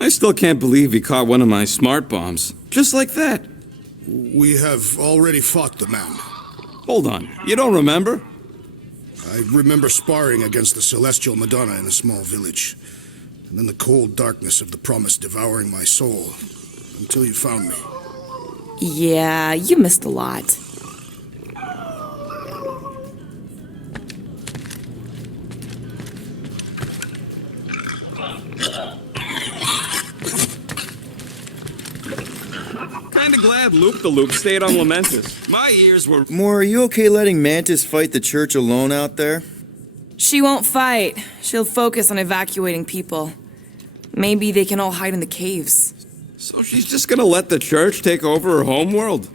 I still can't believe he caught one of my smart bombs. Just like that. We have already fought the man. Hold on, you don't remember? I remember sparring against the Celestial Madonna in a small village. And then the cold darkness of the promise devouring my soul. Until you found me. Yeah, you missed a lot. Kinda glad Loop-the-Loop stayed on Lamentus. My ears were... Moore, are you okay letting Mantis fight the church alone out there? She won't fight. She'll focus on evacuating people. Maybe they can all hide in the caves. So she's just gonna let the church take over her homeworld?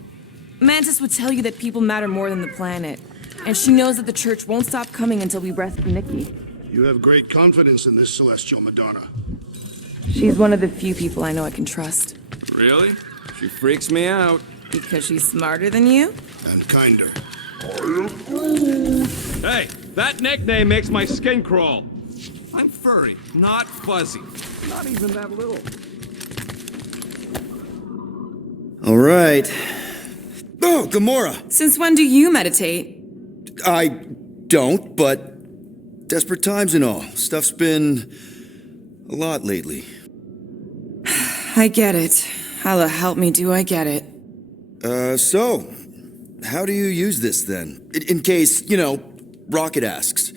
Mantis would tell you that people matter more than the planet. And she knows that the church won't stop coming until we rescue Nikki. You have great confidence in this Celestial Madonna. She's one of the few people I know I can trust. Really? She freaks me out. Because she's smarter than you? And kinder. Hey, that nickname makes my skin crawl. I'm furry, not fuzzy. Not even that little. All right. Oh, Gamora! Since when do you meditate? I don't, but desperate times and all. Stuff's been a lot lately. I get it. How the help me do I get it? So, how do you use this then? In case, Rocket asks.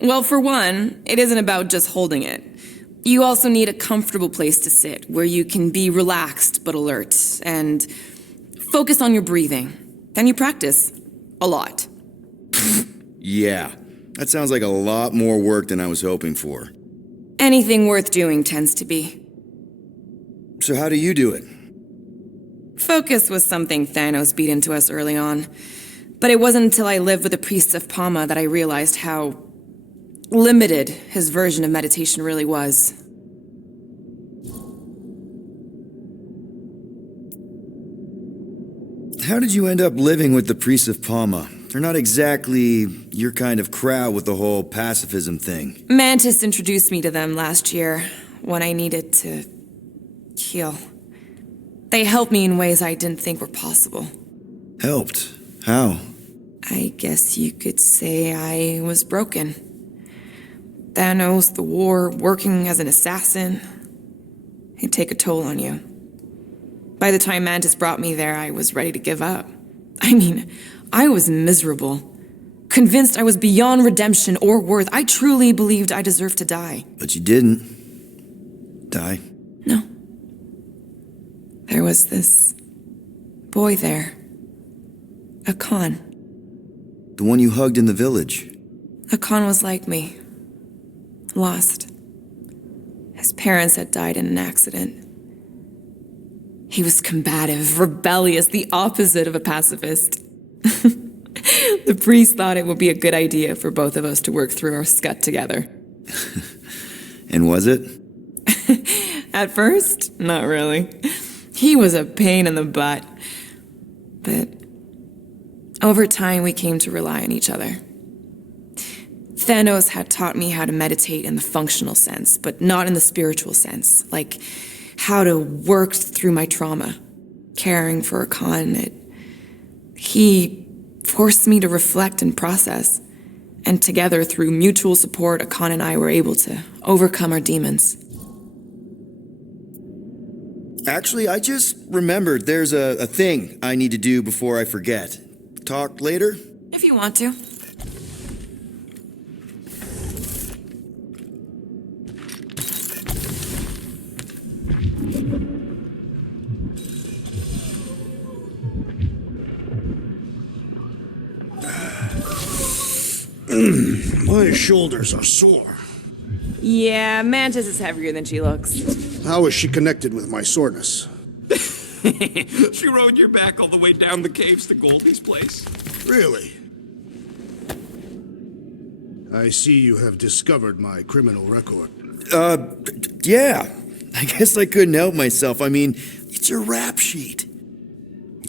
Well, for one, it isn't about just holding it. You also need a comfortable place to sit, where you can be relaxed but alert, and focus on your breathing. Then you practice. A lot. Yeah, that sounds like a lot more work than I was hoping for. Anything worth doing tends to be. So how do you do it? Focus was something Thanos beat into us early on. But it wasn't until I lived with the priests of Palma that I realized how limited his version of meditation really was. How did you end up living with the priests of Palma? They're not exactly your kind of crowd with the whole pacifism thing. Mantis introduced me to them last year when I needed to heal. They helped me in ways I didn't think were possible. Helped? How? I guess you could say I was broken. Thanos, the war, working as an assassin. It'd take a toll on you. By the time Mantis brought me there, I was ready to give up. I mean, I was miserable. Convinced I was beyond redemption or worth. I truly believed I deserved to die. But you didn't. Die? No. There was this boy there. A Khan. The one you hugged in the village. A Khan was like me. Lost. His parents had died in an accident. He was combative, rebellious, the opposite of a pacifist. The priest thought it would be a good idea for both of us to work through our scut together. And was it? At first, not really. He was a pain in the butt. But over time, we came to rely on each other. Thanos had taught me how to meditate in the functional sense, but not in the spiritual sense, like how to work through my trauma, caring for a Khan. He forced me to reflect and process, and together, through mutual support, a Khan and I were able to overcome our demons. Actually, I just remembered there's a thing I need to do before I forget. Talk later? If you want to. My shoulders are sore. Yeah, Mantis is heavier than she looks. How is she connected with my soreness? She rode your back all the way down the caves to Goldie's place. Really? I see you have discovered my criminal record. Yeah. I guess I couldn't help myself. I mean, it's your rap sheet.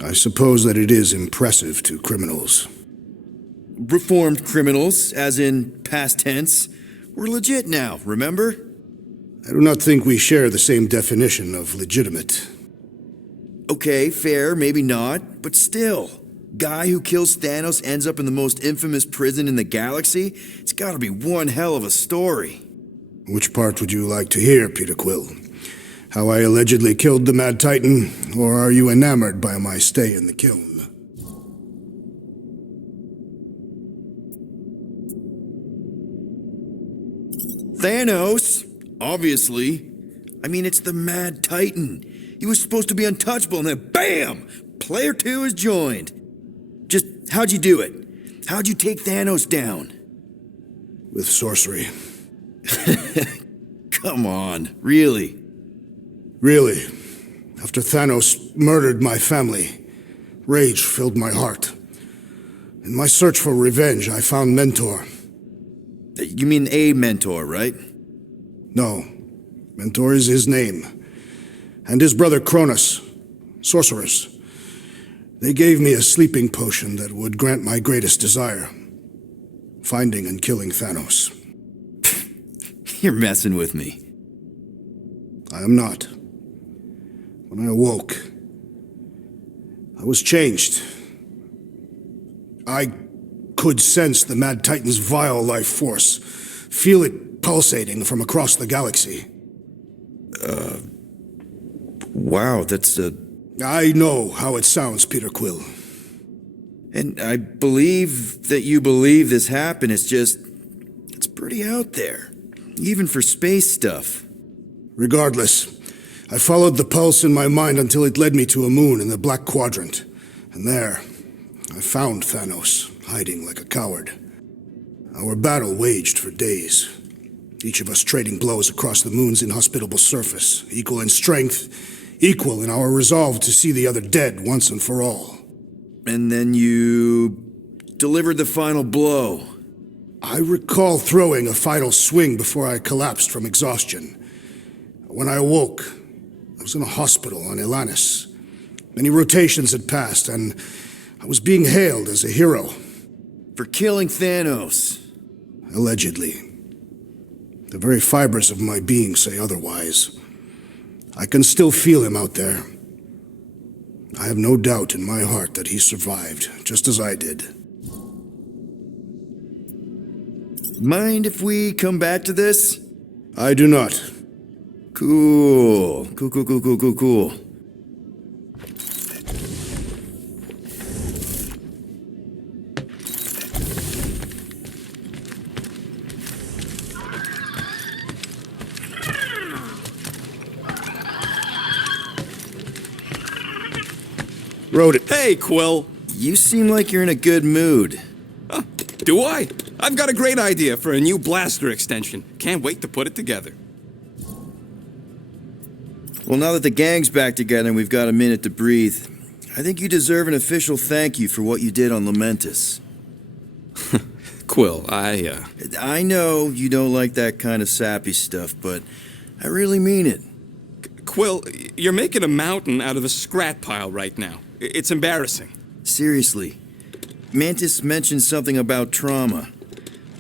I suppose that it is impressive to criminals. Reformed criminals, as in past tense. We're legit now, remember? I do not think we share the same definition of legitimate. Okay, fair, maybe not, but still. Guy who kills Thanos ends up in the most infamous prison in the galaxy? It's gotta be one hell of a story. Which part would you like to hear, Peter Quill? How I allegedly killed the Mad Titan, or are you enamored by my stay in the kiln? Thanos? Obviously. I mean, it's the Mad Titan. He was supposed to be untouchable, and then BAM! Player 2 is joined. Just, how'd you do it? How'd you take Thanos down? With sorcery. Come on, really? Really. After Thanos murdered my family, rage filled my heart. In my search for revenge, I found Mentor. You mean a mentor, right? No. Mentor is his name. And his brother Cronus, sorcerers. They gave me a sleeping potion that would grant my greatest desire. Finding and killing Thanos. You're messing with me. I am not. When I awoke, I was changed. I could sense the Mad Titan's vile life force, feel it pulsating from across the galaxy. Wow, that's I know how it sounds, Peter Quill. And I believe that you believe this happened. It's pretty out there. Even for space stuff. Regardless, I followed the pulse in my mind until it led me to a moon in the Black Quadrant. And there, I found Thanos, hiding like a coward. Our battle waged for days. Each of us trading blows across the moon's inhospitable surface, equal in strength, equal in our resolve to see the other dead once and for all. And then you delivered the final blow. I recall throwing a final swing before I collapsed from exhaustion. When I awoke, I was in a hospital on Elanis. Many rotations had passed, and I was being hailed as a hero. For killing Thanos. Allegedly. The very fibers of my being say otherwise. I can still feel him out there. I have no doubt in my heart that he survived, just as I did. Mind if we come back to this? I do not. Cool. Cool. Wrote it. Hey, Quill. You seem like you're in a good mood. Do I? I've got a great idea for a new blaster extension. Can't wait to put it together. Well, now that the gang's back together and we've got a minute to breathe, I think you deserve an official thank you for what you did on Lamentus. Quill, I know you don't like that kind of sappy stuff, but I really mean it. Quill, you're making a mountain out of a scrap pile right now. It's embarrassing. Seriously. Mantis mentioned something about trauma.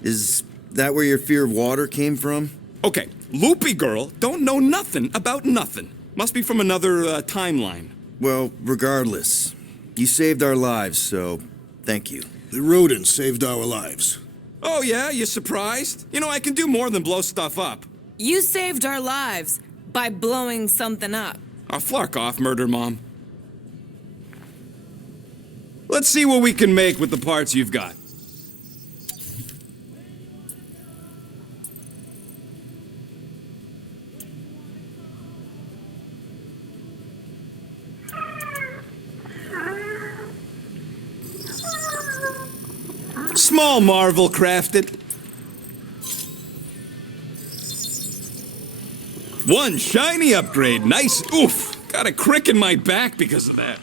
Is that where your fear of water came from? Okay, Loopy Girl don't know nothing about nothing. Must be from another timeline. Well, regardless, you saved our lives, so thank you. The rodent saved our lives. Oh yeah, you surprised? You know, I can do more than blow stuff up. You saved our lives by blowing something up. Oh, flark off, Murder Mom. Let's see what we can make with the parts you've got. Small marvel crafted. One shiny upgrade. Nice. Oof. Got a crick in my back because of that.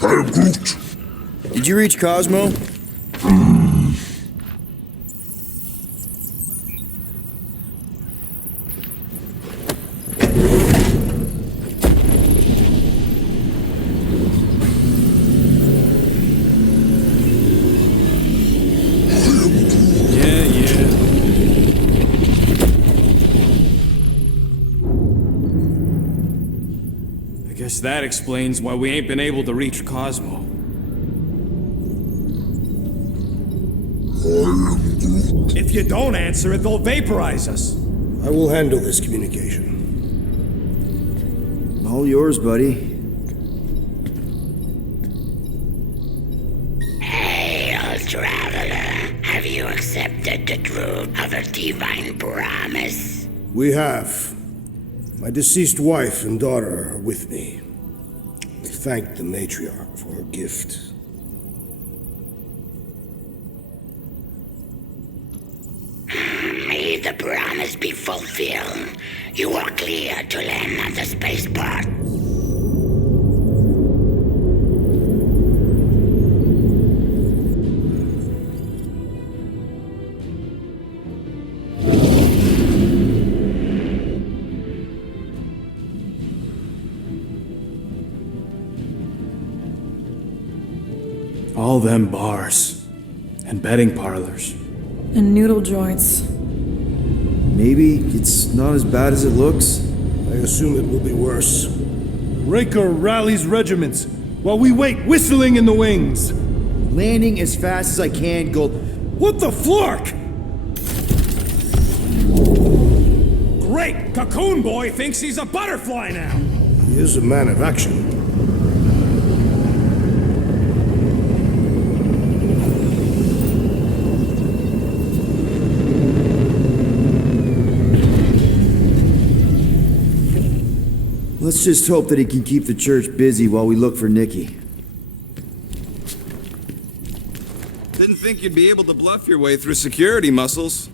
I am Groot. Did you reach Cosmo? I guess that explains why we ain't been able to reach Cosmo. If you don't answer it, they'll vaporize us. I will handle this communication. All yours, buddy. Hail, traveler. Have you accepted the truth of a divine promise? We have. My deceased wife and daughter are with me. We thank the matriarch for her gift. May the promise be fulfilled. You are clear to land at the spaceport. All them bars and betting parlors. And noodle joints. Maybe it's not as bad as it looks. I assume it will be worse. Raker rallies regiments while we wait whistling in the wings. Landing as fast as I can, Gold. What the flark? Great! Cocoon Boy thinks he's a butterfly now! He is a man of action. Let's just hope that he can keep the church busy while we look for Nikki. Didn't think you'd be able to bluff your way through security muscles.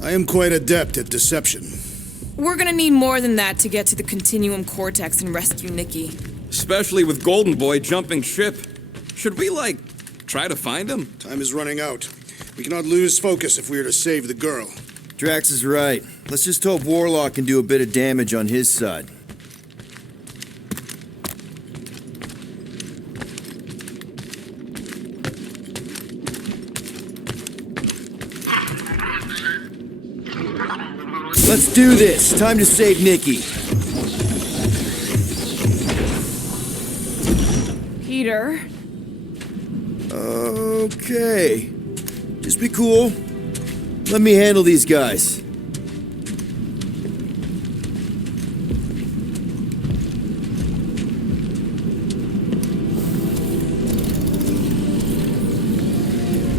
I am quite adept at deception. We're gonna need more than that to get to the Continuum Cortex and rescue Nikki. Especially with Golden Boy jumping ship. Should we, try to find him? Time is running out. We cannot lose focus if we are to save the girl. Drax is right. Let's just hope Warlock can do a bit of damage on his side. Let's do this. Time to save Nikki. Peter? Okay. Just be cool. Let me handle these guys.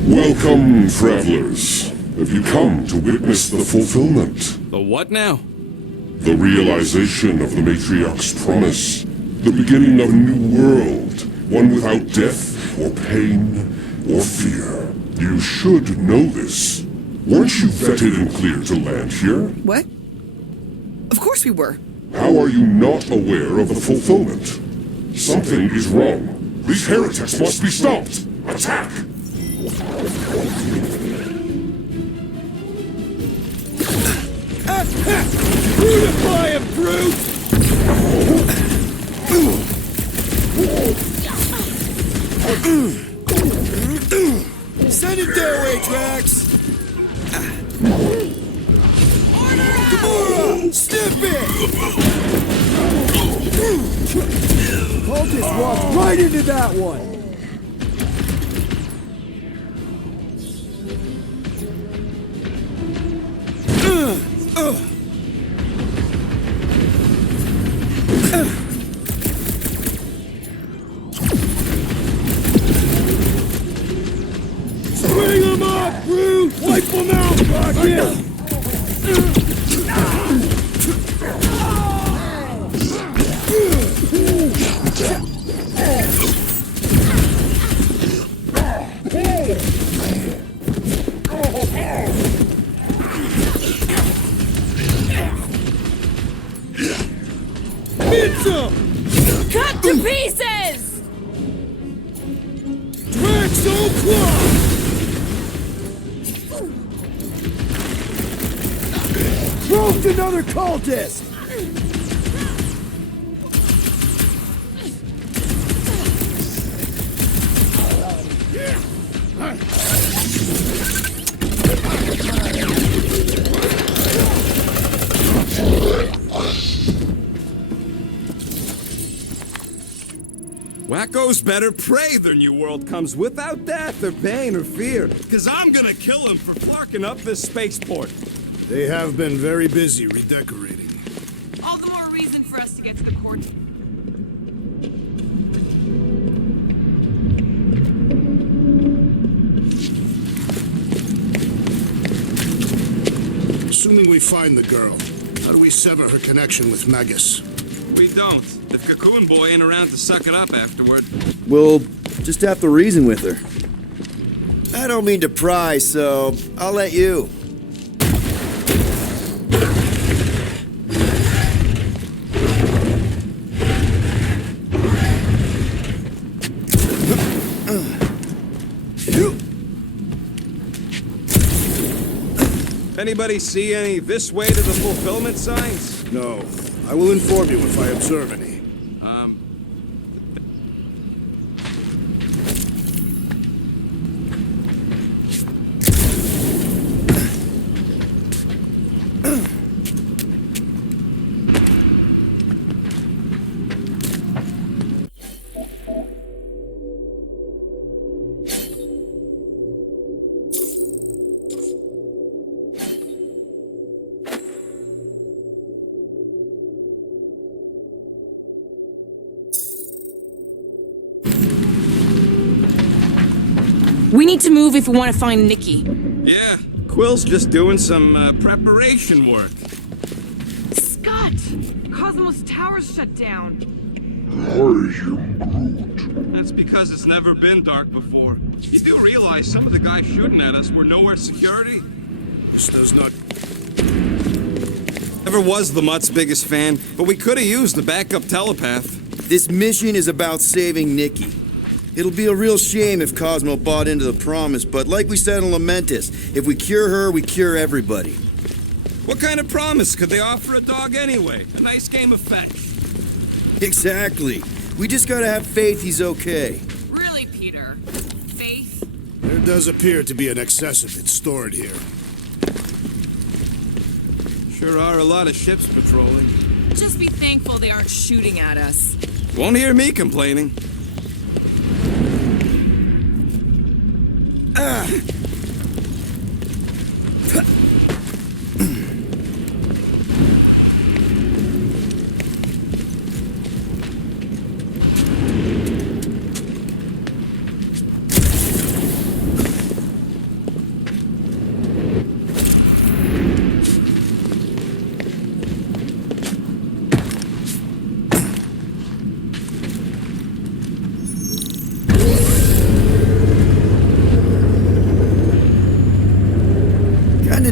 Welcome, travelers. Have you come to witness the fulfillment? The what now? The realization of the matriarch's promise. The beginning of a new world. One without death, or pain, or fear. You should know this. Weren't you vetted and cleared to land here? What? Of course we were. How are you not aware of the fulfillment? Something is wrong. These heretics must be stopped. Attack! Beautify him, brute! Send it their way, Drax! Gamora! Snip it! Cultist walked right into that one! Bring him up, brute! Wipe him out! Rock him! Cut to pieces! Drax O'Clock! Broke another cultist! Wackos better pray their new world comes without death or pain or fear. Cause I'm gonna kill him for flarking up this spaceport. They have been very busy redecorating. All the more reason for us to get to the court. Assuming we find the girl, how do we sever her connection with Magus? We don't. If Cocoon Boy ain't around to suck it up afterward. We'll just have to reason with her. I don't mean to pry, so I'll let you. Anybody see any this way to the fulfillment signs? No. I will inform you if I observe any. We need to move if we want to find Nikki. Yeah, Quill's just doing some preparation work. Scott! Cosmos Tower's shut down. That's because it's never been dark before. You do realize some of the guys shooting at us were nowhere security? This does not... Never was the Mutt's biggest fan, but we could have used a backup telepath. This mission is about saving Nikki. It'll be a real shame if Cosmo bought into the promise, but like we said in Lamentus, if we cure her, we cure everybody. What kind of promise could they offer a dog anyway? A nice game of fetch. Exactly. We just gotta have faith he's okay. Really, Peter? Faith? There does appear to be an excess of it stored here. Sure are a lot of ships patrolling. Just be thankful they aren't shooting at us. Won't hear me complaining.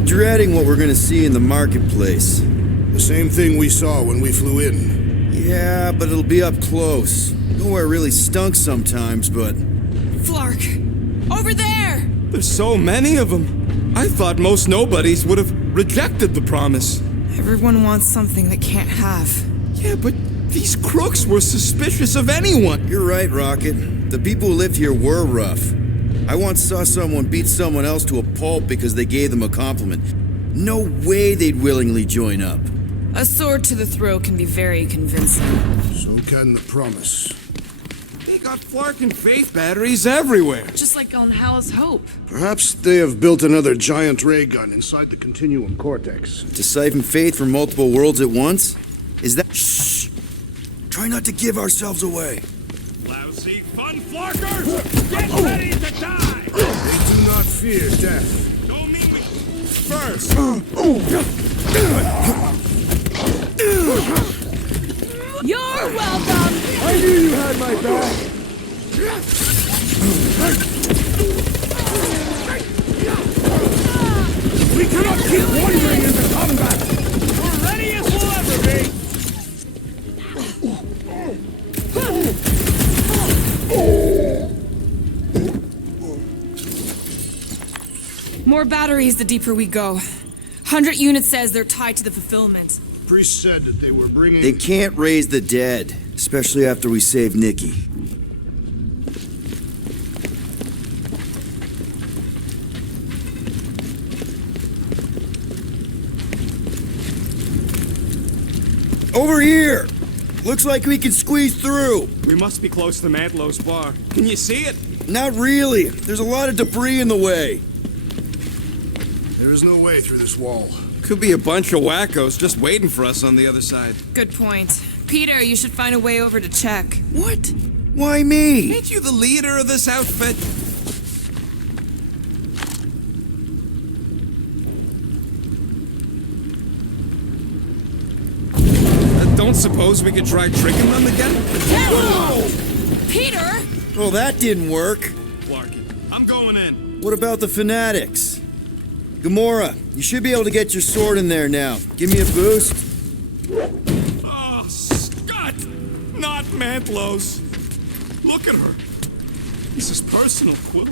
Dreading what we're gonna see in the marketplace. The same thing we saw when we flew in. Yeah, but it'll be up close. Nowhere really stunk sometimes, but... Flark! Over there! There's so many of them. I thought most nobodies would have rejected the promise. Everyone wants something they can't have. Yeah, but these crooks were suspicious of anyone. You're right, Rocket. The people who lived here were rough. I once saw someone beat someone else to a pulp because they gave them a compliment. No way they'd willingly join up. A sword to the throat can be very convincing. So can the promise. They got Flark and Faith batteries everywhere. Just like on Hala's Hope. Perhaps they have built another giant ray gun inside the Continuum Cortex. To siphon faith from multiple worlds at once? Is that... Shh! Try not to give ourselves away. Lousy fun Flarkers! Get ready to die! They do not fear death. Don't mean we... First! You're welcome! I knew you had my back! We cannot keep wandering into combat! We're ready as we'll ever be! More batteries the deeper we go. 100 units says they're tied to the fulfillment. Priest said that they were bringing... They can't raise the dead, especially after we save Nikki. Over here! Looks like we can squeeze through. We must be close to Mantlow's bar. Can you see it? Not really. There's a lot of debris in the way. There is no way through this wall. Could be a bunch of wackos just waiting for us on the other side. Good point. Peter, you should find a way over to check. What? Why me? Ain't you the leader of this outfit? Don't suppose we could try tricking them again? Whoa! Peter! Well, that didn't work. Larkin, I'm going in. What about the fanatics? Gamora, you should be able to get your sword in there now. Give me a boost. Oh, Scott! Not Mantlow's. Look at her. This is personal, Quill.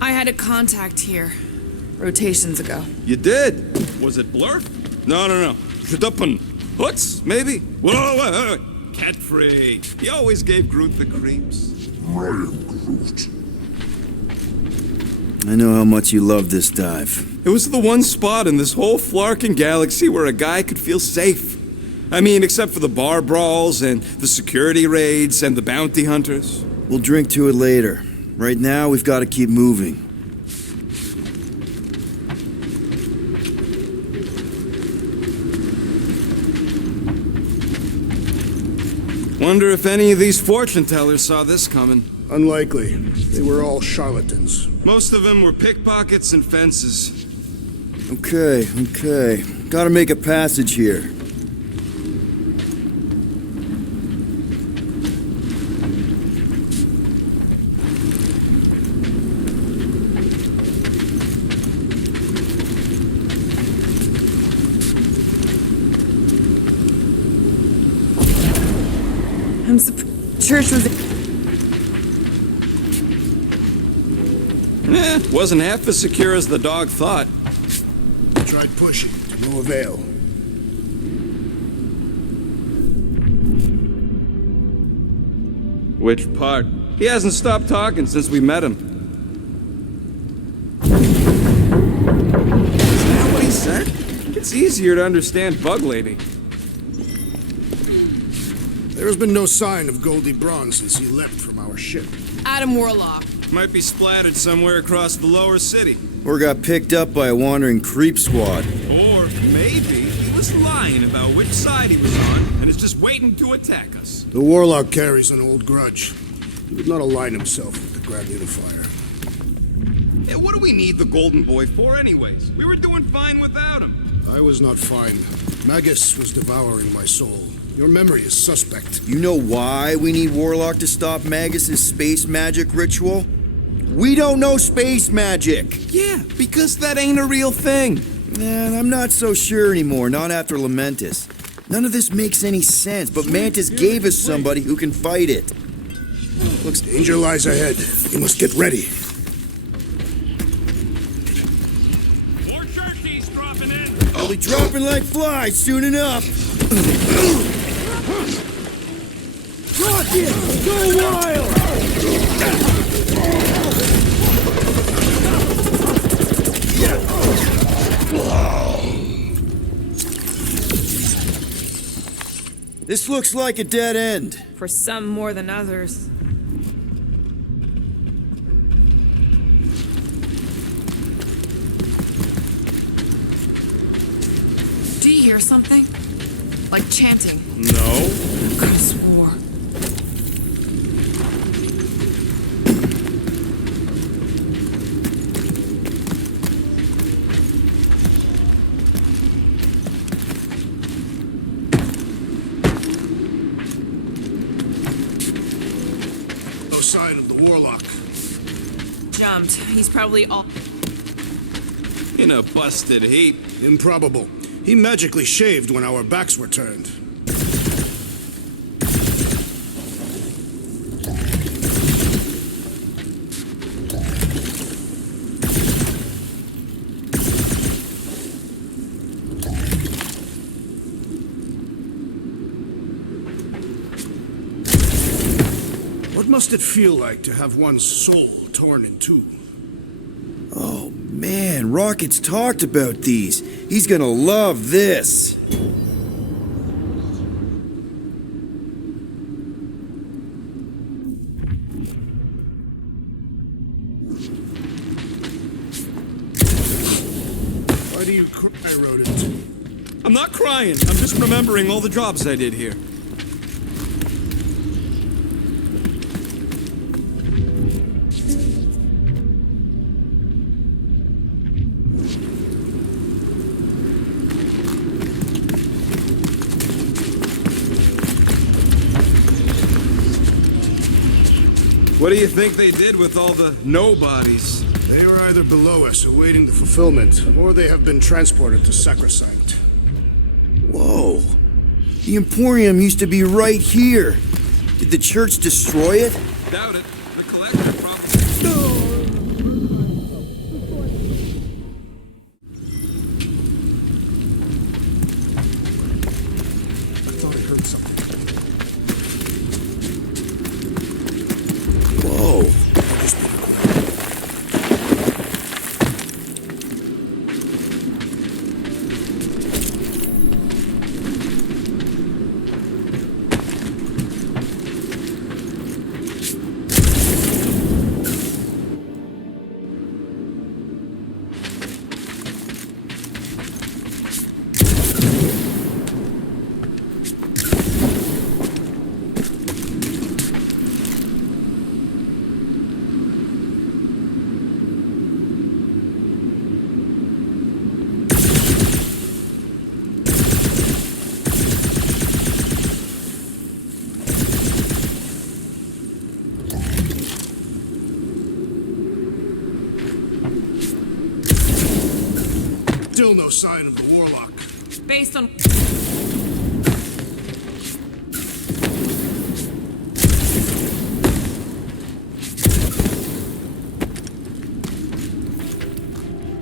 I had a contact here. Rotations ago. You did? Was it Blur? No. Shadapan. Hoots, maybe? Whoa. Cat free. He always gave Groot the creeps. I know how much you love this dive. It was the one spot in this whole Flarkin galaxy where a guy could feel safe. I mean, except for the bar brawls and the security raids and the bounty hunters. We'll drink to it later. Right now, we've got to keep moving. Wonder if any of these fortune tellers saw this coming. Unlikely. They were all charlatans. Most of them were pickpockets and fences. Okay. Gotta make a passage here. Church was... Wasn't half as secure as the dog thought. Tried pushing, to no avail. Which part? He hasn't stopped talking since we met him. Isn't that what he said? It's easier to understand Bug Lady. There has been no sign of Goldie Braun since he leapt from our ship. Adam Warlock. Might be splattered somewhere across the lower city. Or got picked up by a wandering creep squad. Or maybe he was lying about which side he was on and is just waiting to attack us. The Warlock carries an old grudge. He would not align himself with the Grand Unifier. Hey, what do we need the Golden Boy for anyways? We were doing fine without him. I was not fine. Magus was devouring my soul. Your memory is suspect. You know why we need Warlock to stop Magus's space magic ritual? We don't know space magic! Yeah, because that ain't a real thing. Man, I'm not so sure anymore, not after Lamentus. None of this makes any sense, but Mantis gave us somebody who can fight it. Looks danger lies ahead. We must get ready. More turkeys dropping in. They'll be dropping like flies soon enough. Rocket! Go wild! This looks like a dead end. For some more than others. Do you hear something? Like chanting. No. I could have swore. No sign of the Warlock. Jumped. He's probably all... In a busted heap. Improbable. He magically shaved when our backs were turned. What must it feel like to have one's soul torn in two? Oh man, Rocket's talked about these. He's gonna love this. crying. I'm just remembering all the jobs I did here. What do you think they did with all the nobodies? They were either below us awaiting the fulfillment, or they have been transported to Sacrosanct. Whoa. The Emporium used to be right here. Did the church destroy it? Doubt it. The collector probably... I thought I heard something. Whoa. Still no sign of the warlock. Based on...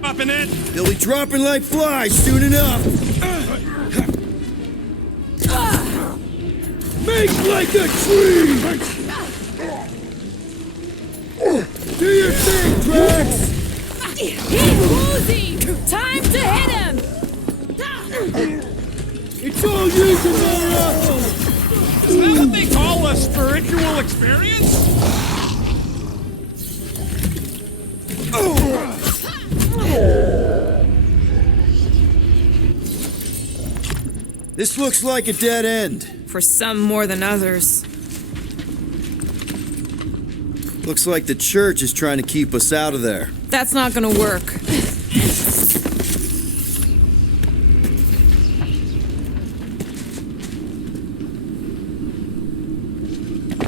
Dropping it! They'll be dropping like flies soon enough. Make like a tree! Do your thing, Drax! He's woozy! Time to hit him! It's all you, Gamora! Is that what they call a spiritual experience? This looks like a dead end. For some more than others. Looks like the church is trying to keep us out of there. That's not gonna work.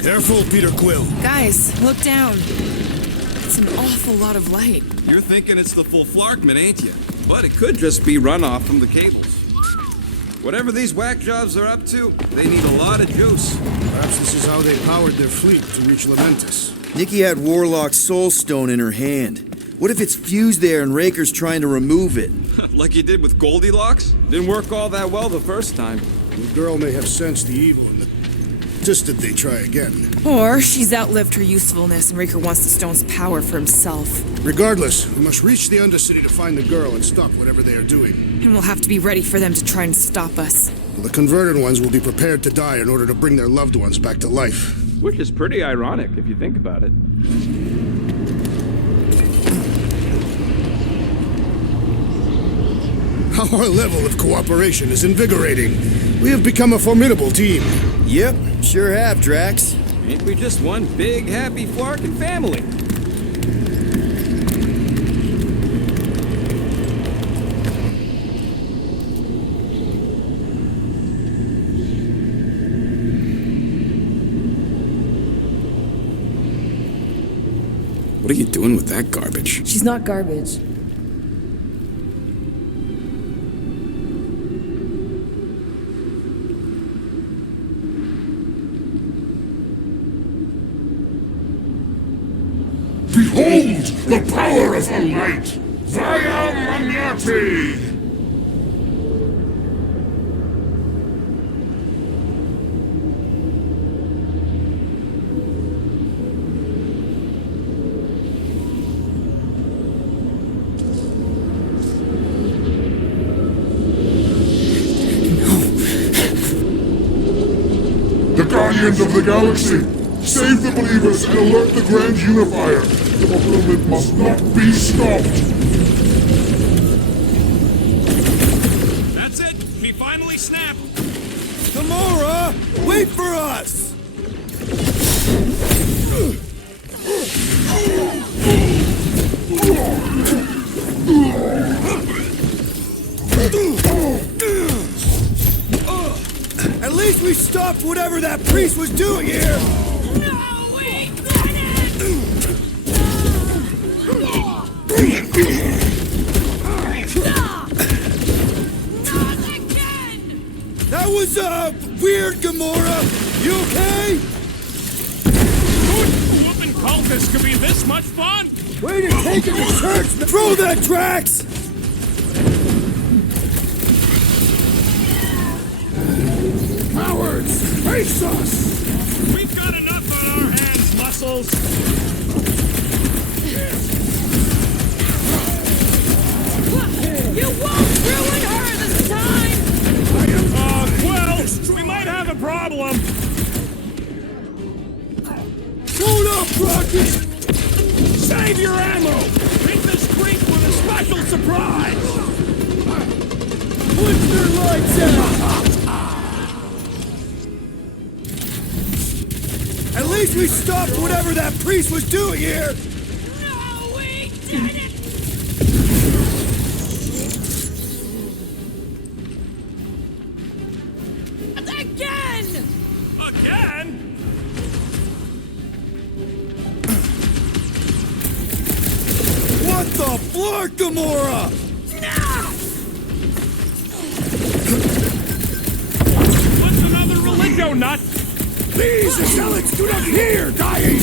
Careful, Peter Quill. Guys, look down. It's an awful lot of light. You're thinking it's the full Flarkman, ain't you? But it could just be runoff from the cables. Whatever these whack jobs are up to, they need a lot of juice. Perhaps this is how they powered their fleet to reach Lamentus. Nikki had Warlock's soul stone in her hand. What if it's fused there and Raker's trying to remove it? Like you did with Goldilocks? Didn't work all that well the first time. The girl may have sensed the evil in the... Insisted they try again. Or she's outlived her usefulness and Raker wants the stone's power for himself. Regardless, we must reach the Undercity to find the girl and stop whatever they are doing. And we'll have to be ready for them to try and stop us. The converted ones will be prepared to die in order to bring their loved ones back to life. Which is pretty ironic if you think about it. Our level of cooperation is invigorating. We have become a formidable team. Yep, sure have, Drax. Ain't we just one big, happy Flarkin family? What are you doing with that garbage? She's not garbage. Behold the power of the light! Via Magnati! The Guardians of the Galaxy! Save the believers and alert the Grand Unifier! The fulfillment must not be stopped! That's it! We finally snap! Gamora! Wait for us! At least we stopped whatever that priest was doing here! No, we didn't! Not again! That was, weird, Gamora! You okay? Whooping cultists could be this much fun! Way to take it to church! Throw that, Drax! Cowards! Face us! We've got enough on our hands, muscles! You won't ruin her this time! Well, we might have a problem! Hold up, Rocket! Save your ammo! Hit this creek with a special surprise! Put your lights out! At least we stopped whatever that priest was doing here! No, we didn't! Again! Again? What the flark, Gamora? What's another religio nut? These zealots do not hear dying!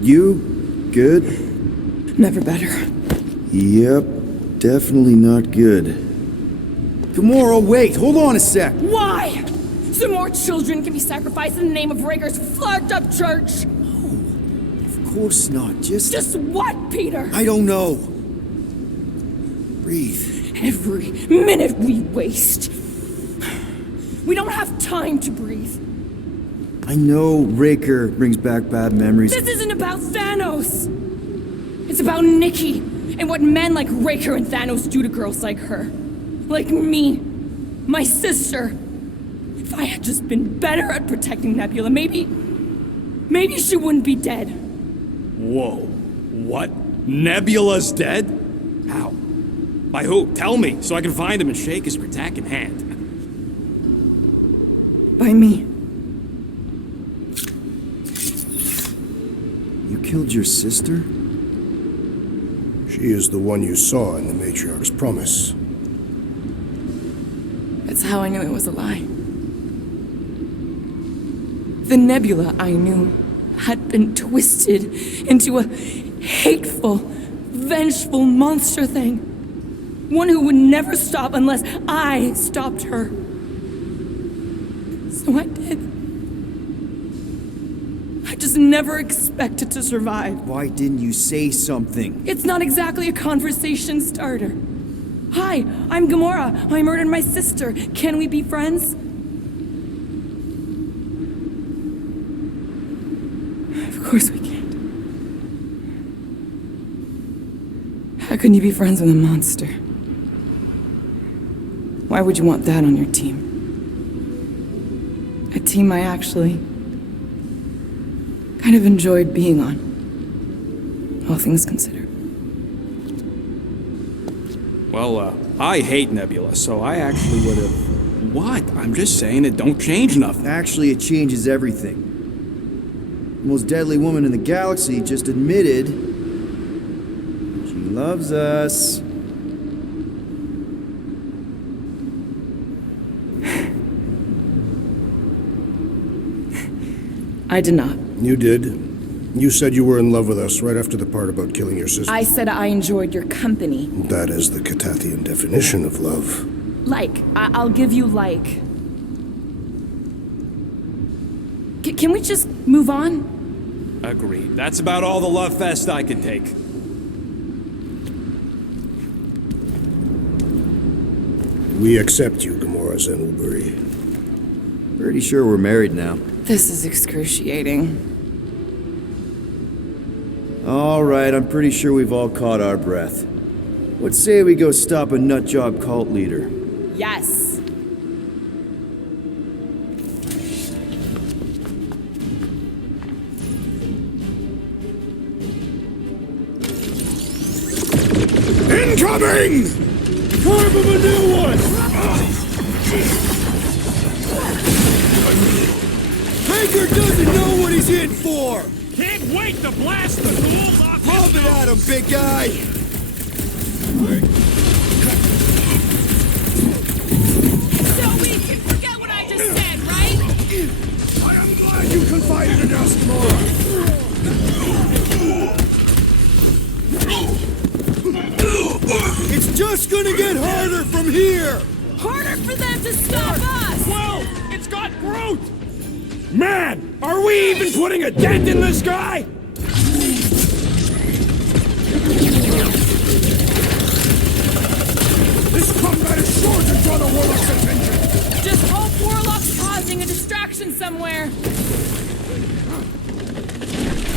You good? Never better. Yep, definitely not good. Gamora, wait, hold on a sec. Why? So more children can be sacrificed in the name of Raker's flarked up church? Of course not, Just what, Peter? I don't know. Breathe. Every minute we waste. We don't have time to breathe. I know Raker brings back bad memories. This isn't about Thanos. It's about Nikki and what men like Raker and Thanos do to girls like her. Like me. My sister. If I had just been better at protecting Nebula, maybe she wouldn't be dead. Whoa. What? Nebula's dead? How? By who? Tell me, so I can find him and shake his protecting hand. By me. You killed your sister? She is the one you saw in the Matriarch's promise. That's how I knew it was a lie. The Nebula I knew had been twisted into a hateful, vengeful monster thing. One who would never stop unless I stopped her. So I did. I just never expected to survive. Why didn't you say something? It's not exactly a conversation starter. Hi, I'm Gamora. I murdered my sister. Can we be friends? Of course we can't. How can you be friends with a monster? Why would you want that on your team? A team I actually kind of enjoyed being on, all things considered. Well, I hate Nebula, so I actually would have... What? I'm just saying it don't change nothing. Actually, it changes everything. The most deadly woman in the galaxy just admitted she loves us. I did not. You did. You said you were in love with us right after the part about killing your sister. I said I enjoyed your company. That is the Catathian definition of love. I'll give you can we just move on? Agreed. That's about all the love fest I can take. We accept you, Gamora Zenuburi. Pretty sure we're married now. This is excruciating. All right, I'm pretty sure we've all caught our breath. What say we go stop a nutjob cult leader? Yes. Incoming! Carve him a new one! Baker doesn't know what he's in for! Can't wait to blast the ghouls off his Love it at him, big guy! So we can forget what I just said, right? I am glad you confided in us, Gamora. It's just gonna get harder from here! Harder for them to stop us! Whoa! It's got Groot! Man, are we even putting a dent in this guy? This combat is sure to draw the Warlock's attention. Just hope Warlock's causing a distraction somewhere.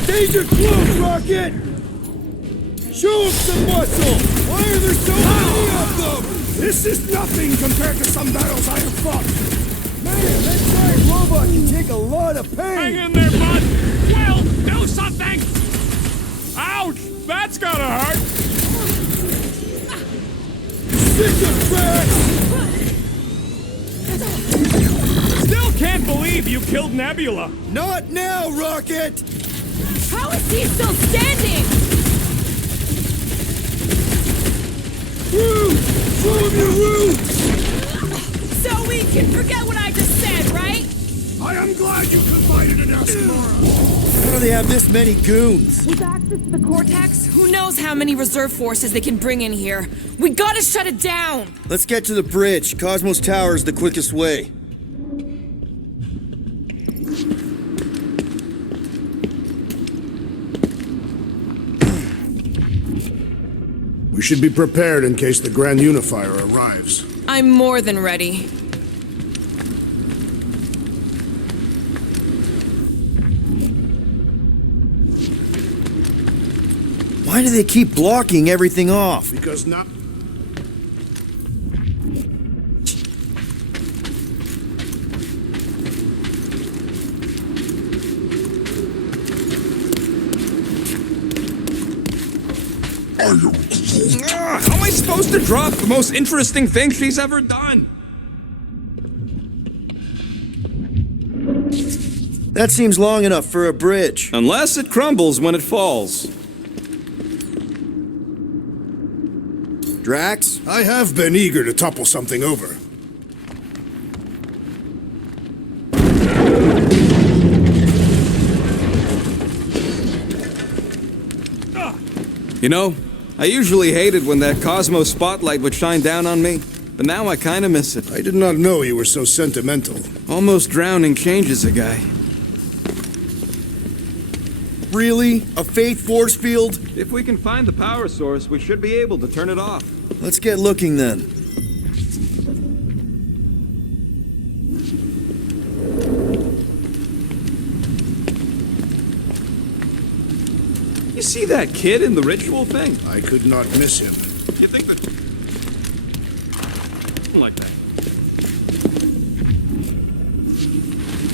Danger close, Rocket! Show him some muscle! Why are there so many of them? This is nothing compared to some battles I have fought. Man, that giant robot can take a lot of Hang pain! in there, bud! Will, do something! Ouch! That's gotta hurt! Sick of that! Still can't believe you killed Nebula! Not now, Rocket! How is he still standing? Root! Show him your roots! So we can forget what I just said, right? I am glad you confided in us, Gamora. How do they have this many goons? With access to the Cortex, who knows how many reserve forces they can bring in here? We gotta shut it down! Let's get to the bridge. Cosmos Tower is the quickest way. We should be prepared in case the Grand Unifier arrives. I'm more than ready. Why do they keep blocking everything off? Because now... How am I supposed to drop the most interesting thing she's ever done? That seems long enough for a bridge. Unless it crumbles when it falls. Drax? I have been eager to topple something over. You know, I usually hated when that Cosmos spotlight would shine down on me, but now I kinda miss it. I did not know you were so sentimental. Almost drowning changes a guy. Really? A faith force field? If we can find the power source, we should be able to turn it off. Let's get looking then. You see that kid in the ritual thing? I could not miss him. You think that... like that.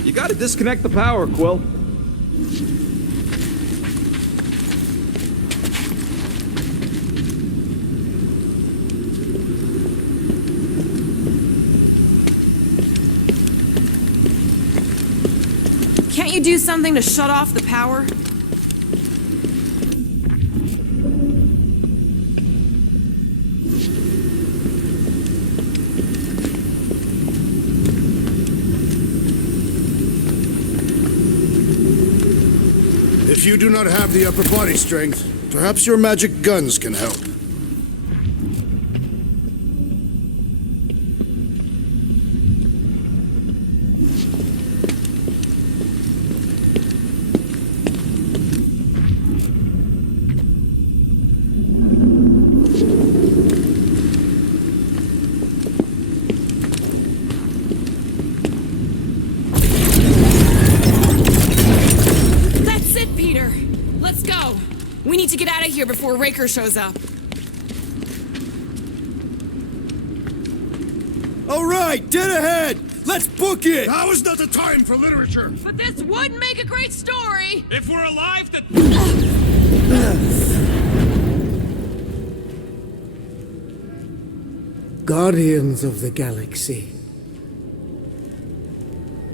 You gotta disconnect the power, Quill. Can't you do something to shut off the power? If you do not have the upper body strength, perhaps your magic guns can help. before Raker shows up. All right, dead ahead! Let's book it! Now is not the time for literature! But this would make a great story! If we're alive, that... Guardians of the Galaxy.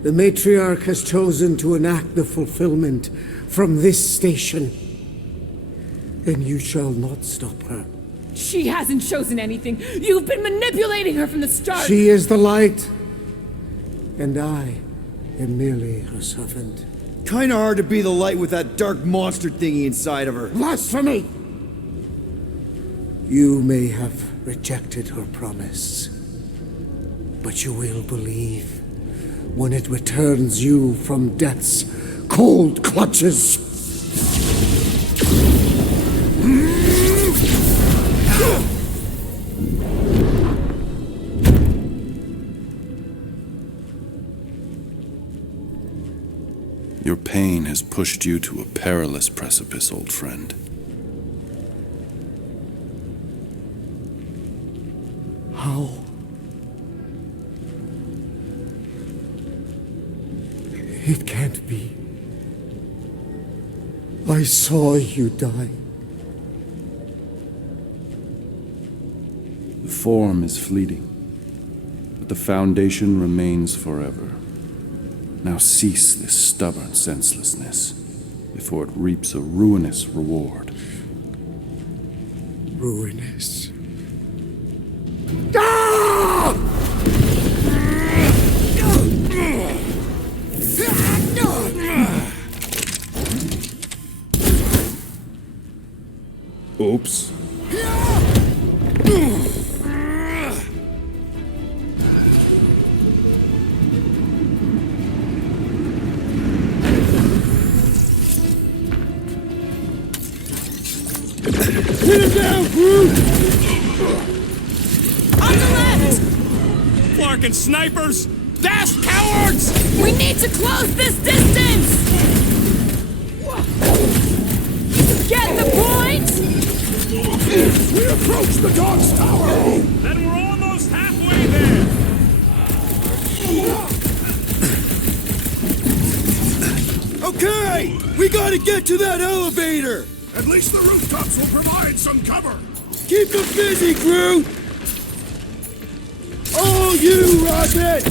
The matriarch has chosen to enact the fulfillment from this station. And you shall not stop her. She hasn't chosen anything. You've been manipulating her from the start. She is the light. And I am merely her servant. Kinda hard to be the light with that dark monster thingy inside of her. Blasphemy! You may have rejected her promise, but you will believe when it returns you from death's cold clutches. Your pain has pushed you to a perilous precipice, old friend. How? It can't be. I saw you die. The form is fleeting, but the foundation remains forever. Now cease this stubborn senselessness, before it reaps a ruinous reward. Ruinous. Oops. Hit him down, Groot! On the left! Flarkin' snipers! Dash cowards! We need to close this distance! Get the point? We approach the dog's tower! Then we're almost halfway there! Okay! We gotta get to that elevator! At least the rooftops will provide some cover! Keep them busy, Groot! Oh, you, Rocket!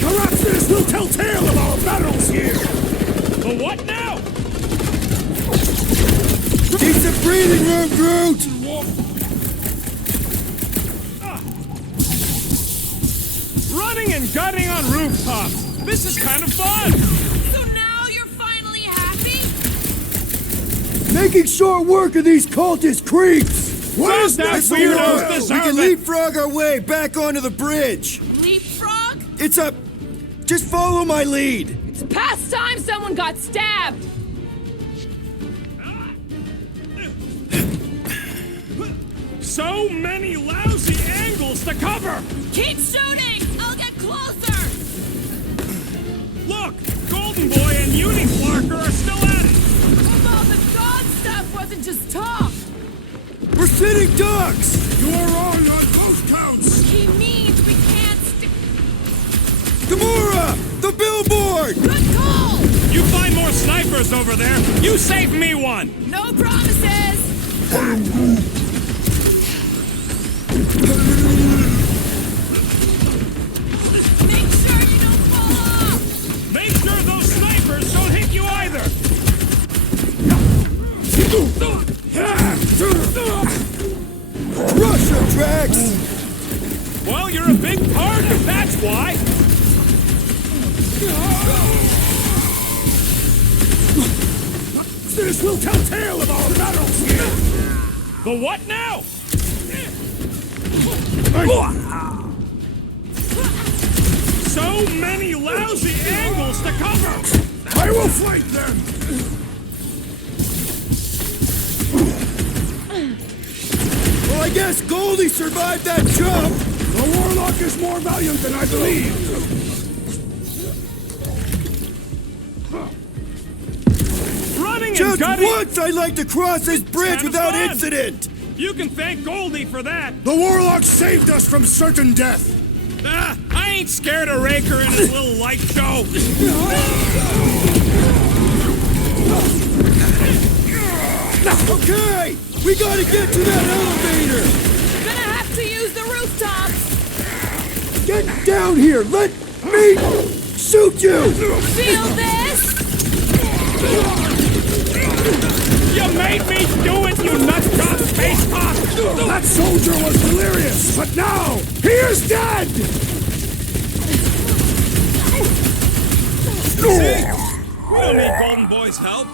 Perhaps this will tell tale of our battles here! The what now? Keep some breathing room, Groot! Running and gunning on rooftops! This is kind of fun! So now you're finally happy? Making short work of these cultist creeps! What is that weirdos We deserve can it? leapfrog our way back onto the bridge! Leapfrog? It's a... Just follow my lead! It's past time someone got stabbed! So many lousy angles to cover! Keep shooting! I'll get closer! Look! Golden Boy and Uniflarker are still at it! Although the god stuff wasn't just talk! We're sitting ducks! You are wrong on both counts! He means we can't stick. Gamora! The billboard! Good call! You find more snipers over there! You save me one! No promises! Make sure you don't fall off! Make sure those snipers don't hit you either! Russia tracks! Well, you're a big target, that's why! This will tell tale of our battles here! The what now? So many lousy angles to cover! I will flank them! Well, I guess Goldie survived that jump! The Warlock is more valiant than I believed! Running boring Just and gutty. once I'd like to cross this bridge without fun. incident! You can thank Goldie for that. The warlock saved us from certain death. I ain't scared of Raker and his little light show. Okay! We gotta get to that elevator! Gonna have to use the rooftops. Get down here! Let me shoot you! Feel this? You made me do it, you nutjob space pop! That soldier was delirious, but now he is dead! See? We don't need Golden Boy's help.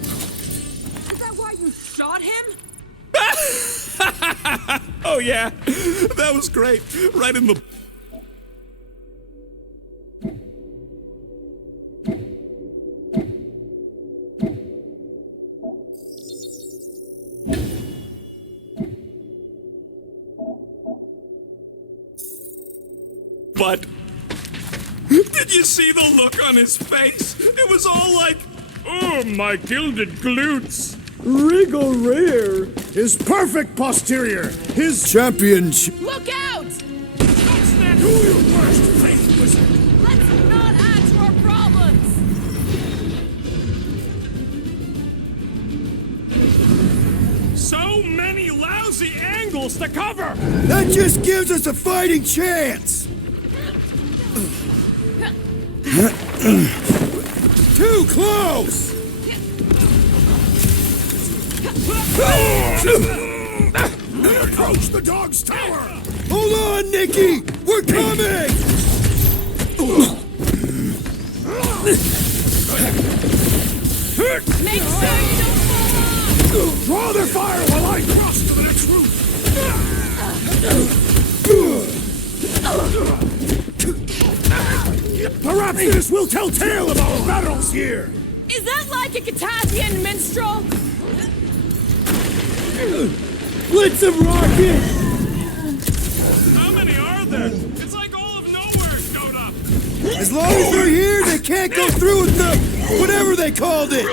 Is that why you shot him? Oh yeah, that was great. Right in the... But did you see the look on his face? It was all like, Oh, my gilded glutes. Regal rear. His perfect posterior. His Championship. Look out! Do your worst, faith wizard. Let's not add to our problems. So many lousy angles to cover. That just gives us a fighting chance! Too close! Approach the dog's tower. Hold on, Nikki! We're coming! Make sure you don't fall off. Draw their fire while I cross to the next roof. Perhaps this will tell tale of our battles here. Is that like a Catavian minstrel? Blitz of rockets! How many are there? It's like all of nowhere showed up. As long as they're here, they can't go through with the... whatever they called it!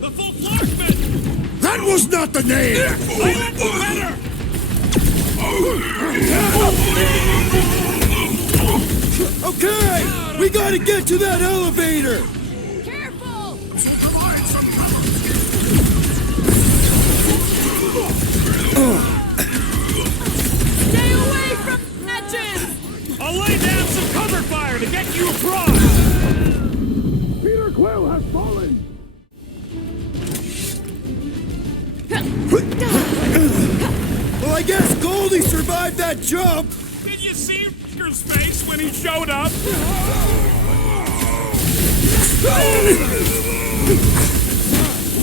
The full Flarkman. That was not the name. I like the better. Okay! We gotta get to that elevator! Careful! Stay away from edges! I'll lay down some cover fire to get you across. Peter Quill has fallen. Well, I guess Goldie survived that jump! Did you see Raker's face when he showed up?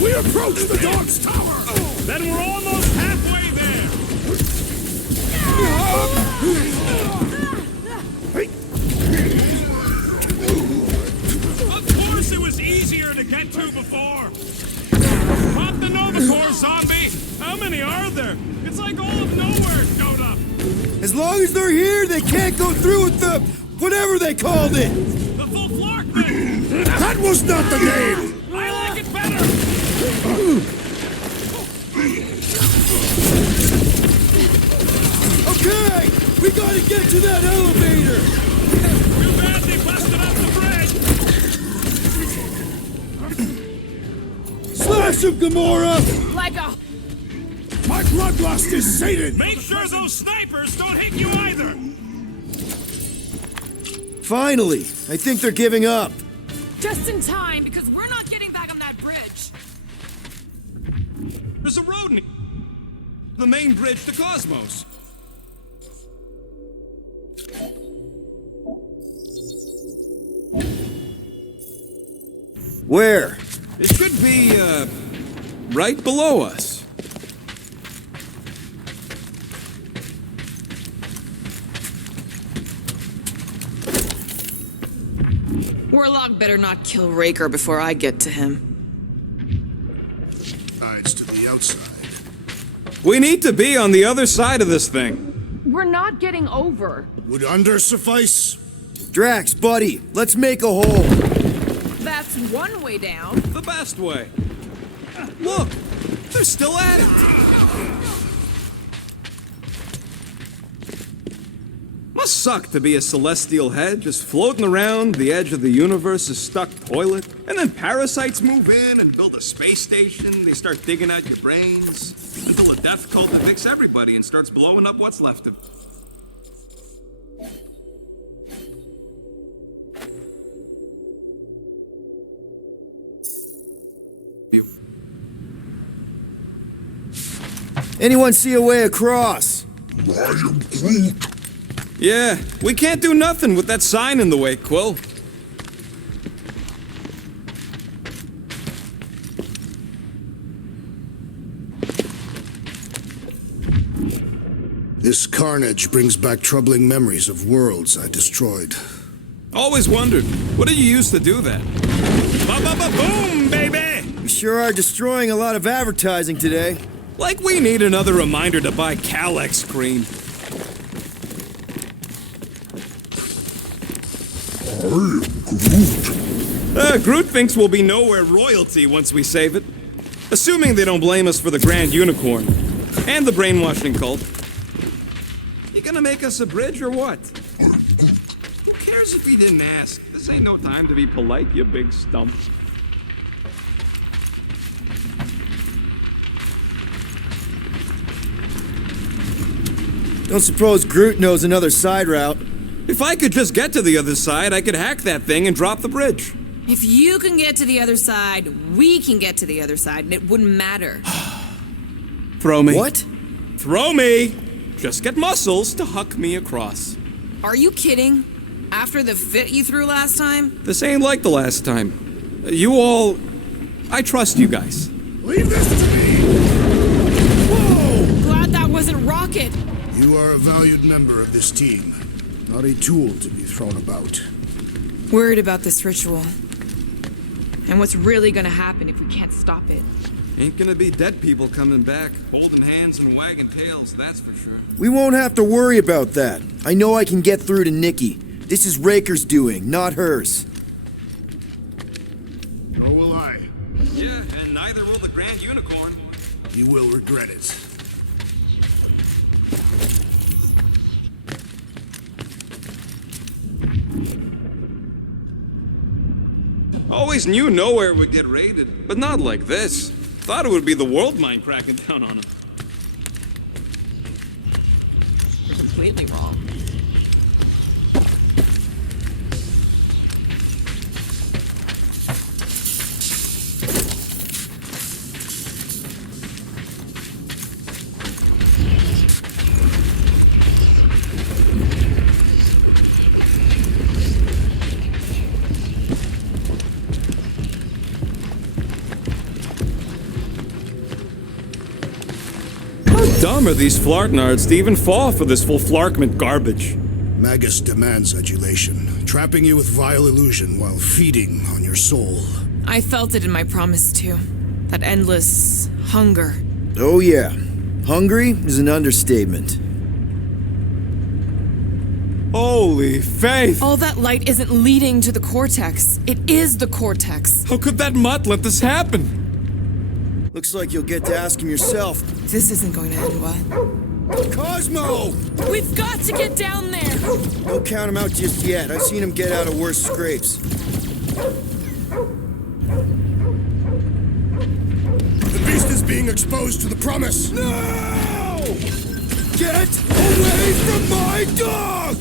We approach the dog's tower. Then we're almost halfway there. Of course it was easier to get to before. Pop the Nova Corps, zombie. How many are there? It's like all of nowhere showed up. As long as they're here, they can't go through with the... whatever they called it! The full Flarkman. That was not the name. I like it better. Okay! We gotta get to that elevator! Too bad they busted up the bridge. Slash him, Gamora! Like a... My bloodlust is sated. Make sure those snipers don't hit you either. Finally! I think they're giving up. Just in time, because we're not getting back on that bridge. There's a road near the main bridge to Cosmos. Where? It should be, right below us. Warlock better not kill Raker before I get to him. Sides to the outside. We need to be on the other side of this thing. We're not getting over. Would under suffice? Drax, buddy, let's make a hole. That's one way down. The best way. Look, they're still at it. Must suck to be a celestial head, just floating around the edge of the universe's stuck toilet. And then parasites move in and build a space station. They start digging out your brains until a death cult evicts everybody and starts blowing up what's left of you. Anyone see a way across? I am Groot. Yeah, we can't do nothing with that sign in the way, Quill. This carnage brings back troubling memories of worlds I destroyed. Always wondered, what did you use to do that? Ba-ba-ba-boom, baby! We sure are destroying a lot of advertising today. Like we need another reminder to buy Calyx cream. I am Groot. Groot thinks we'll be nowhere royalty once we save it. Assuming they don't blame us for the Grand Unicorn. And the brainwashing cult. You gonna make us a bridge or what? Who cares if he didn't ask? This ain't no time to be polite, you big stump. Don't suppose Groot knows another side route. If I could just get to the other side, I could hack that thing and drop the bridge. If you can get to the other side, we can get to the other side, and it wouldn't matter. Throw me. What? Throw me! Just get muscles to huck me across. Are you kidding? After the fit you threw last time? This ain't like the last time. You all... I trust you guys. Leave this to me! Whoa! Glad that wasn't Rocket. You are a valued member of this team, not a tool to be thrown about. Worried about this ritual. And what's really gonna happen if we can't stop it. Ain't gonna be dead people coming back, holding hands and wagging tails, that's for sure. We won't have to worry about that. I know I can get through to Nikki. This is Raker's doing, not hers. Nor will I. Yeah, and neither will the Grand Unicorn. You will regret it. Always knew nowhere would get raided, but not like this. Thought it would be the world mind cracking down on them. You're completely wrong. Dumb are these flartnards to even fall for this full flarkment garbage. Magus demands adulation, trapping you with vile illusion while feeding on your soul. I felt it in my promise too. That endless hunger. Oh yeah. Hungry is an understatement. Holy faith! All that light isn't leading to the cortex. It is the cortex. How could that mutt let this happen? Looks like you'll get to ask him yourself. This isn't going to end well. Cosmo! We've got to get down there! Don't count him out just yet. I've seen him get out of worse scrapes. The beast is being exposed to the promise. No! Get away from my dog!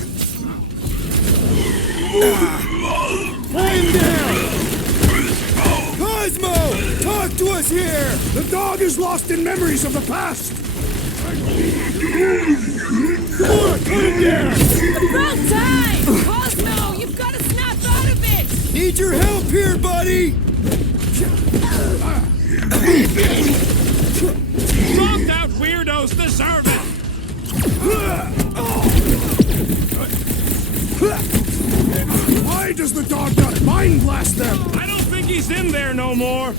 Lay him down! Cosmo! Talk to us here! The dog is lost in memories of the past. Come on, put him down! About time! Cosmo, you've got to snap out of it! Need your help here, buddy! Dropped out weirdos deserve it! Why does the dog not mind blast them? I don't think he's in there no more!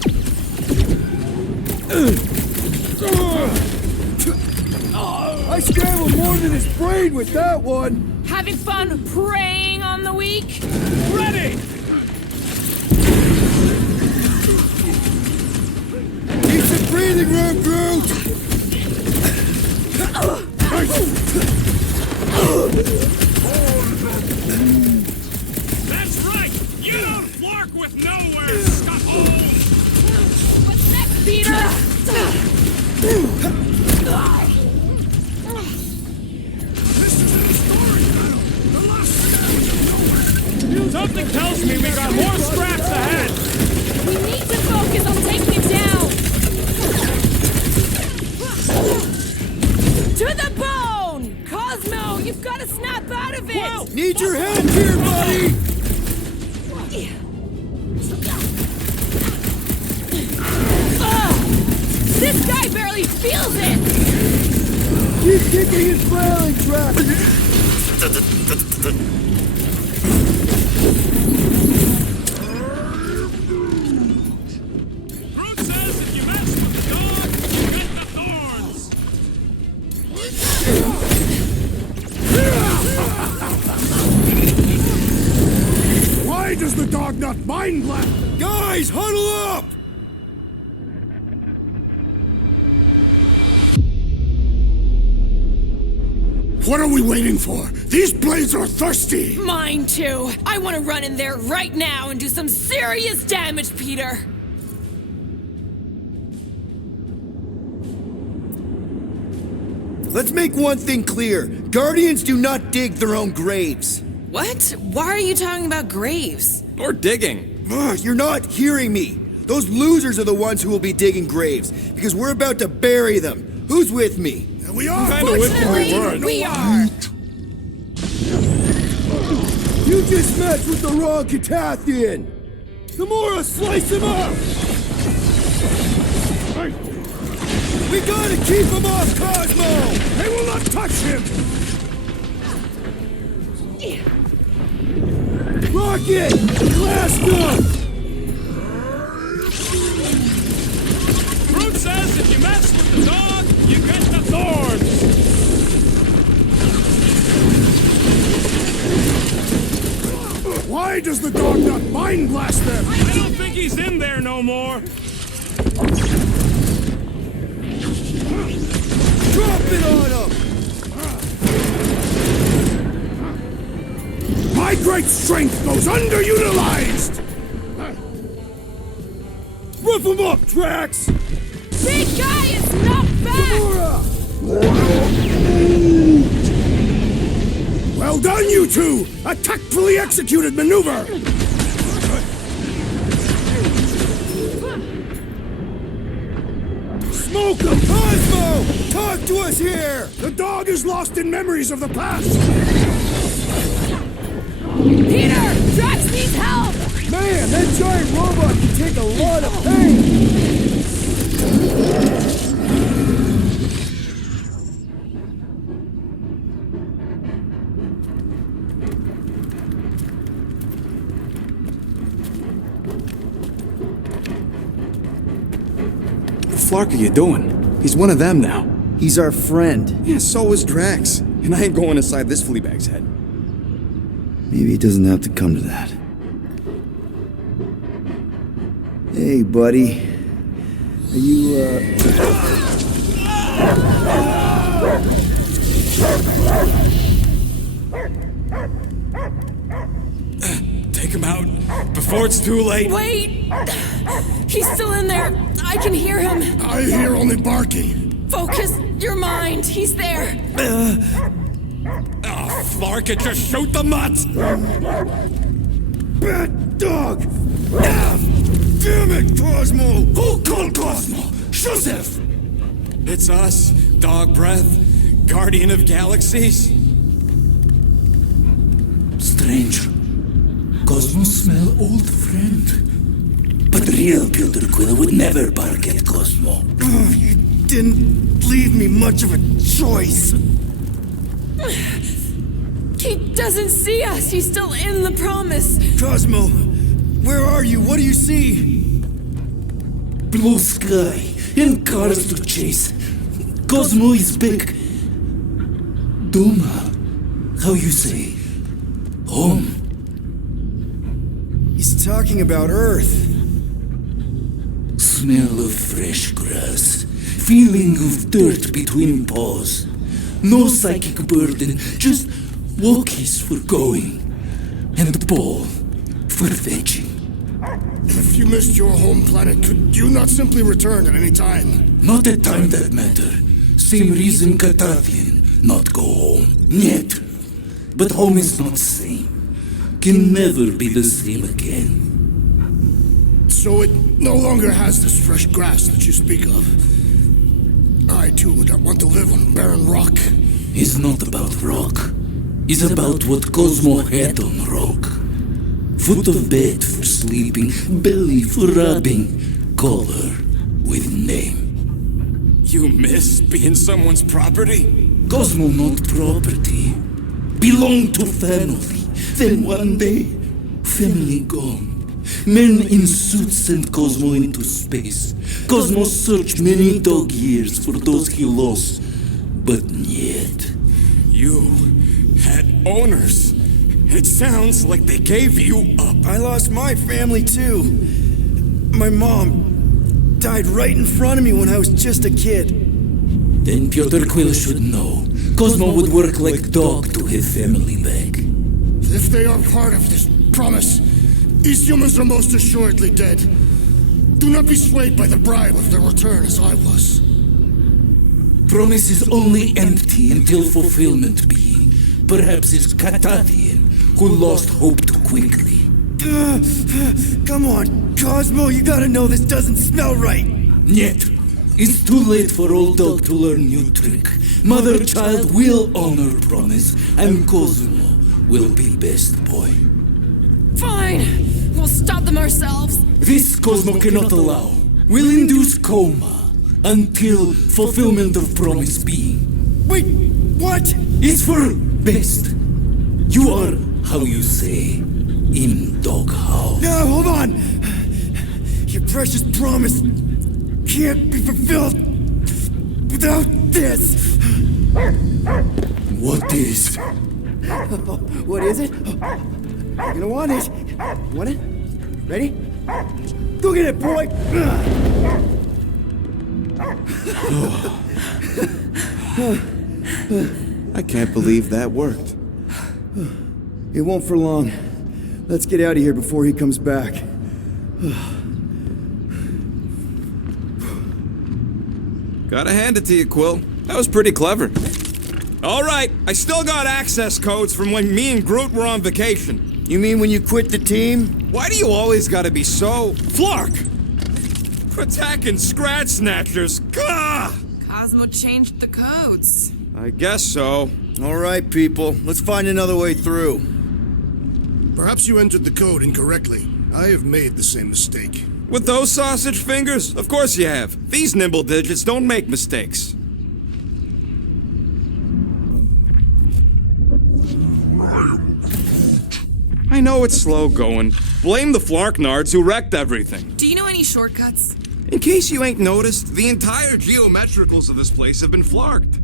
I scrambled more than his brain with that one! Having fun preying on the weak? Ready! Need some breathing room, Groot! That's right! You don't flark with nowhere, scuffle! What's next, Peter? Something tells me we got more scraps ahead! We need to focus on taking it down! To the bone! Cosmo, you've got to snap out of it! Whoa! Need your help here, buddy! This guy barely feels it! Keep kicking his flailing track! Groot says if you mess with the dog, you get the thorns! Why does the dog not mind blast? Guys, huddle up! What are we waiting for? These blades are thirsty! Mine too! I want to run in there right now and do some serious damage, Peter! Let's make one thing clear. Guardians do not dig their own graves. What? Why are you talking about graves? Or digging. Ugh, you're not hearing me. Those losers are the ones who will be digging graves, because we're about to bury them. Who's with me? And we are! Kinda wish we Fortunately, were. we are! You just messed with the wrong Catathian! Gamora, slice him up! We gotta keep him off Cosmo! They will not touch him! Rocket! Blast him! Groot says if you mess with the dog, you get the thorns! Why does the dog not mind blast them? I don't think he's in there no more! Drop it on him! My great strength goes underutilized! Rough him up, Drax! Big guy is knocked back! Gamora! Well done, you two! A tactfully executed maneuver! Smoke him! Cosmo! Talk to us here! The dog is lost in memories of the past! Peter! Drax needs help! Man, that giant robot can take a lot of pain! What the flark are you doing? He's one of them now. He's our friend. Yeah, so is Drax. And I ain't going inside this fleabag's head. Maybe it doesn't have to come to that. Hey, buddy. Are you, Take him out before it's too late. Wait! He's still in there. I can hear him. I hear only barking. Focus your mind. He's there. Oh, flark it, just shoot the mutts! bad dog! Ah, damn it, Cosmo! Who called Cosmo? Joseph! It's us, Dog Breath, Guardian of Galaxies. Strange. Cosmo smell old friend. But real Peter Quill would never bark at Cosmo. Oh, you didn't leave me much of a choice. He doesn't see us. He's still in the promise. Cosmo, where are you? What do you see? Blue sky and cars to chase. Cosmo is back. Doma, how you say? Home. He's talking about Earth. smell of fresh grass, feeling of dirt between paws. No psychic burden, just walkies for going, and the ball for fetching. If you missed your home planet, could you not simply return at any time? Not a time that matter. Same reason Katathian not go home. Yet. But home is not same. Can never be the same again. So it no longer has this fresh grass that you speak of. I too would not want to live on barren rock. It's not about rock. It's about what Cosmo had on rock. Foot of bed for sleeping, belly for rubbing, color with name. You miss being someone's property? Cosmo not property. Belong to family. Then one day, family gone. Men in suits sent Cosmo into space. Cosmo searched many dog years for those he lost. But yet... You had owners. It sounds like they gave you up. I lost my family too. My mom died right in front of me when I was just a kid. Then Piotr Quill should know. Cosmo would work like dog to have family back. If they are part of this promise, these humans are most assuredly dead. Do not be swayed by the bribe of their return as I was. Promise is only empty until fulfillment being. Perhaps it's Katathian who lost hope too quickly. Come on, Cosmo, you gotta know this doesn't smell right. Yet, it's too late for old dog to learn new trick. Mother-child will honor promise, and Cosmo will be best boy. Fine! We'll stop them ourselves. This Cosmo cannot allow. We'll induce coma until fulfillment of promise being. Wait, what? It's for best. You are, how you say, in doghouse. No, hold on! Your precious promise can't be fulfilled without this! What is? What is it? You're gonna want it. Want it? Ready? Go get it, boy! I can't believe that worked. It won't for long. Let's get out of here before he comes back. Gotta hand it to you, Quill. That was pretty clever. All right, I still got access codes from when me and Groot were on vacation. You mean when you quit the team? Why do you always gotta be so... Flark! Attacking Scratch Snatchers! Gah! Cosmo changed the codes. I guess so. All right, people. Let's find another way through. Perhaps you entered the code incorrectly. I have made the same mistake. With those sausage fingers? Of course you have. These nimble digits don't make mistakes. I know it's slow going. Blame the Flarknards who wrecked everything. Do you know any shortcuts? In case you ain't noticed, the entire geometricals of this place have been flarked.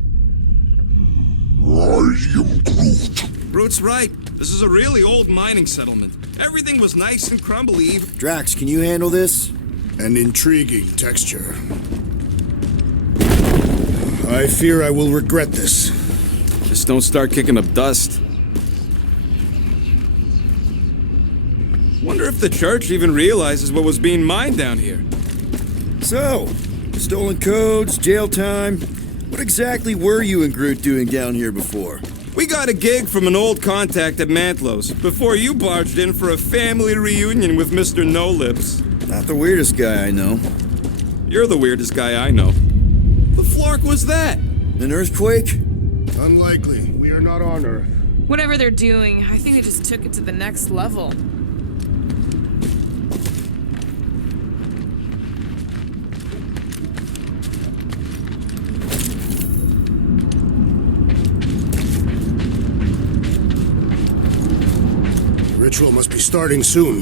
I am Groot. Groot's right. This is a really old mining settlement. Everything was nice and crumbly. Drax, can you handle this? An intriguing texture. I fear I will regret this. Just don't start kicking up dust. Wonder if the church even realizes what was being mined down here. So, stolen codes, jail time. What exactly were you and Groot doing down here before? We got a gig from an old contact at Mantlo's before you barged in for a family reunion with Mr. No-Lips. Not the weirdest guy I know. You're the weirdest guy I know. The flark was that? An earthquake? Unlikely. We are not on Earth. Whatever they're doing, I think they just took it to the next level. Ritual must be starting soon.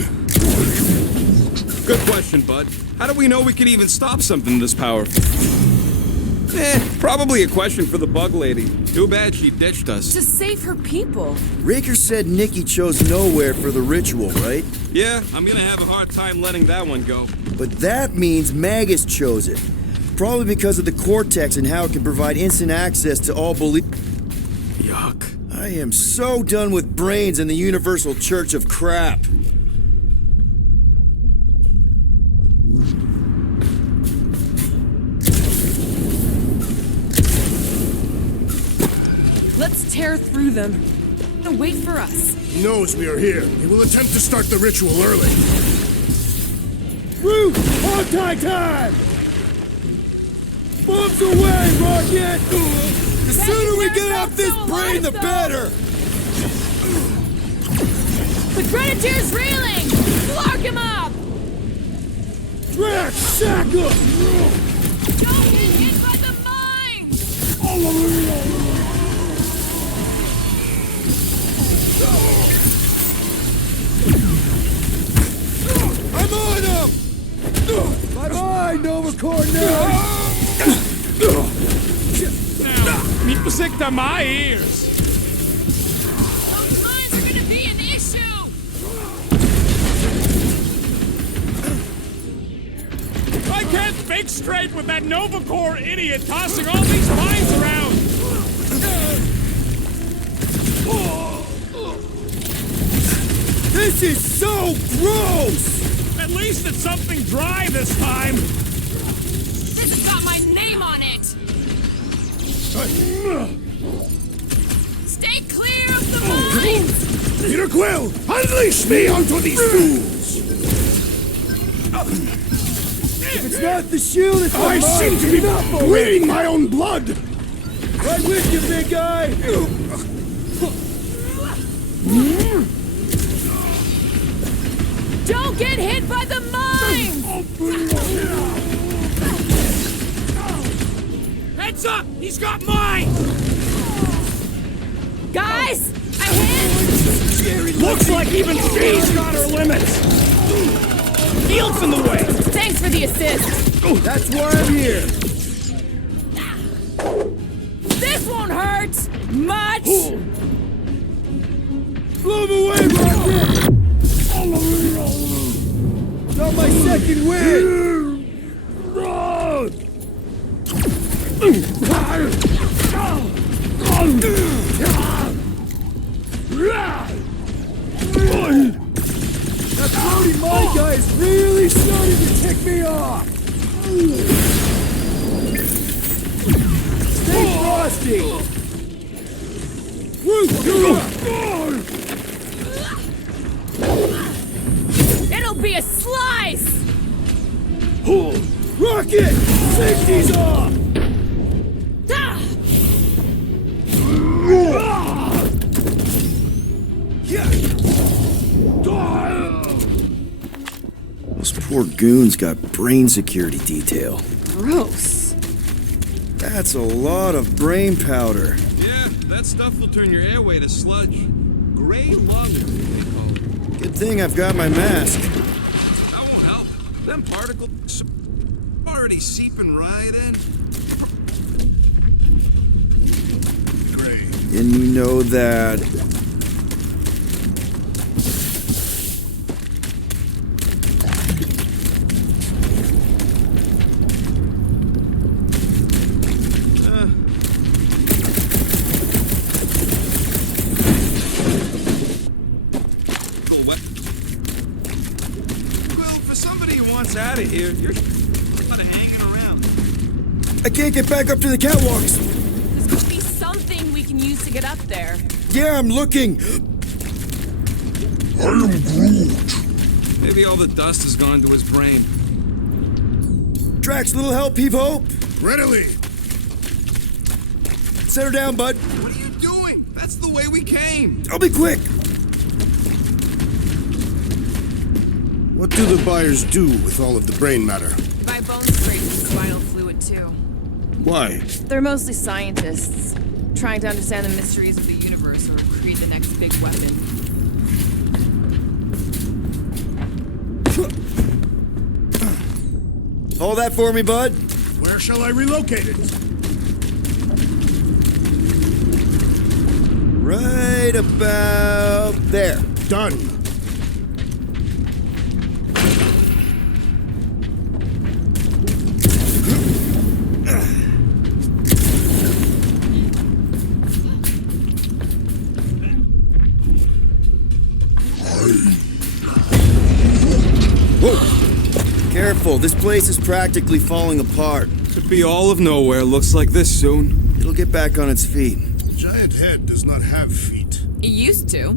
Good question, bud. How do we know we can even stop something this powerful? Probably a question for the bug lady. Too bad she ditched us. To save her people. Raker said Nikki chose nowhere for the ritual, right? Yeah, I'm gonna have a hard time letting that one go. But that means Magus chose it. Probably because of the cortex and how it can provide instant access to all belief. Yuck. I am so done with brains and the universal church of crap. Let's tear through them. And wait for us. He knows we are here. He will attempt to start the ritual early. Root! Hog-tie time! Bombs away, Rocket! The sooner we get off this brain, the better! The Grenadier's reeling! Clark him up! Drax, sack up! Don't get hit by the mines! I'm on him! Bye-bye, Nova Corps now! Music to my ears. Those mines are gonna be an issue! I can't think straight with that Nova Corps idiot tossing all these mines around. This is so gross! At least it's something dry this time. This has got my name on it! Stay clear of the mines! Peter Quill, unleash me onto these fools! If it's not the shield, it's the I mines. seem to be Enough bleeding my own blood! Right with you, big guy! Don't get hit by the mines! Heads up! He's got mine! Guys, a hand! Looks like even she's got her limits. Field's in the way. Thanks for the assist. That's why I'm here! This won't hurt much! Blow him away, Rocket! Not my second wind! That floaty mine guy is really starting to tick me off! Stay frosty! It'll be a slice! Rocket! Safety's off! Ah! Those poor goons got brain security detail. Gross. That's a lot of brain powder. Yeah, that stuff will turn your airway to sludge. Gray lung, they call it. Good thing I've got my mask. That won't help. Them particles already seeping right in. Gray. And you know that... Out of here. You're not hanging around. I can't get back up to the catwalks. There's gotta be something we can use to get up there. Yeah, I'm looking. I am Groot. Maybe all the dust has gone to his brain. Drax, little help, Heave-Ho. Readily! Set her down, bud. What are you doing? That's the way we came. I'll be quick. What do the buyers do with all of the brain matter? Buy bone scrapes and spinal fluid, too. Why? They're mostly scientists, trying to understand the mysteries of the universe or create the next big weapon. Hold that for me, bud. Where shall I relocate it? Right about there. Done. Whoa! Careful, this place is practically falling apart. Could be all of nowhere. Looks like this soon. It'll get back on its feet. The giant head does not have feet. It used to.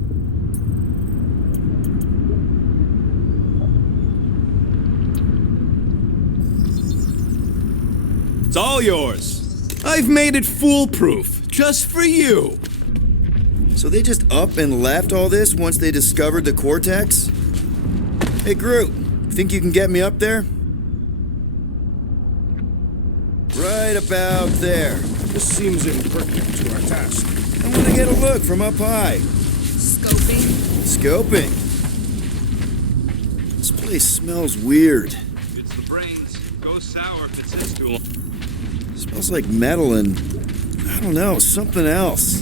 It's all yours. I've made it foolproof, just for you. So they just up and left all this once they discovered the cortex? Hey, Groot, think you can get me up there? Right about there. This seems impertinent to our task. I want to get a look from up high. Scoping. Scoping? This place smells weird. It's the brains. Goes sour if it sits too long. Smells like metal and, I don't know, something else.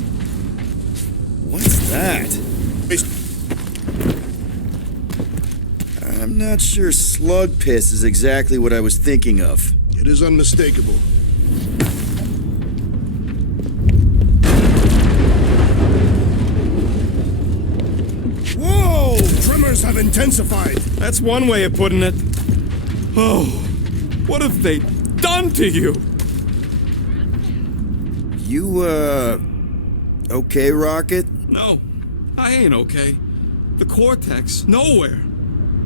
What's that? I'm not sure slug piss is exactly what I was thinking of. It is unmistakable. Whoa! Tremors have intensified. That's one way of putting it. Oh, what have they done to you? You, okay, Rocket? No, I ain't okay. The cortex, nowhere.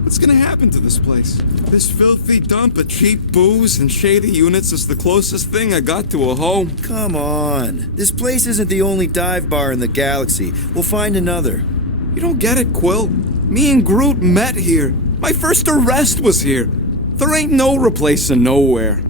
What's gonna happen to this place? This filthy dump of cheap booze and shady units is the closest thing I got to a home. Come on. This place isn't the only dive bar in the galaxy. We'll find another. You don't get it, Quill. Me and Groot met here. My first arrest was here. There ain't no replacing nowhere.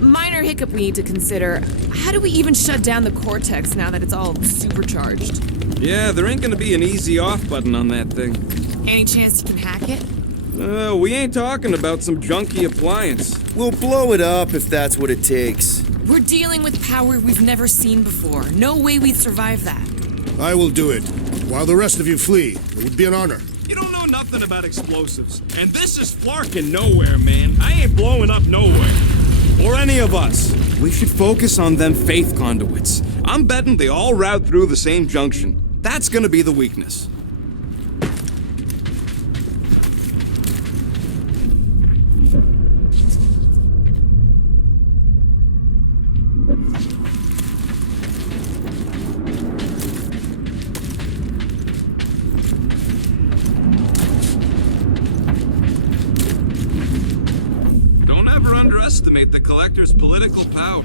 Minor hiccup we need to consider. How do we even shut down the cortex now that it's all supercharged? Yeah, there ain't gonna be an easy off button on that thing. Any chance you can hack it? We ain't talking about some junky appliance. We'll blow it up if that's what it takes. We're dealing with power we've never seen before. No way we'd survive that. I will do it. While the rest of you flee, it would be an honor. You don't know nothing about explosives. And this is flarking nowhere, man. I ain't blowing up nowhere. Or any of us. We should focus on them faith conduits. I'm betting they all route through the same junction. That's gonna be the weakness. Don't ever underestimate the Collector's political power.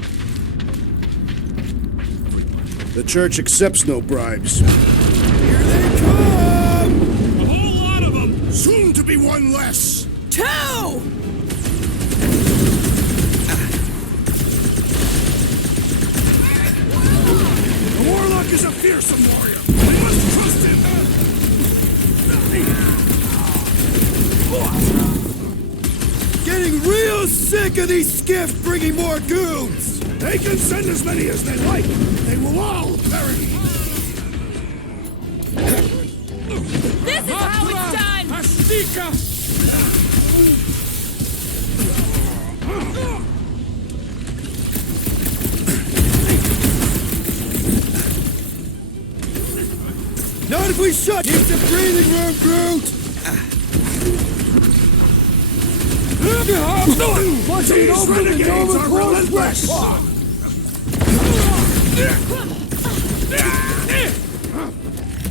The Church accepts no bribes. Here they come! A whole lot of them! Soon to be one less! 2! The Warlock is a fearsome warrior. We must trust him. Getting real sick of these skiffs bringing more goons! They can send as many as they like. They will all perish. This is how it's done! Not if we shut! Keep the breathing room, Groot! These renegades are relentless.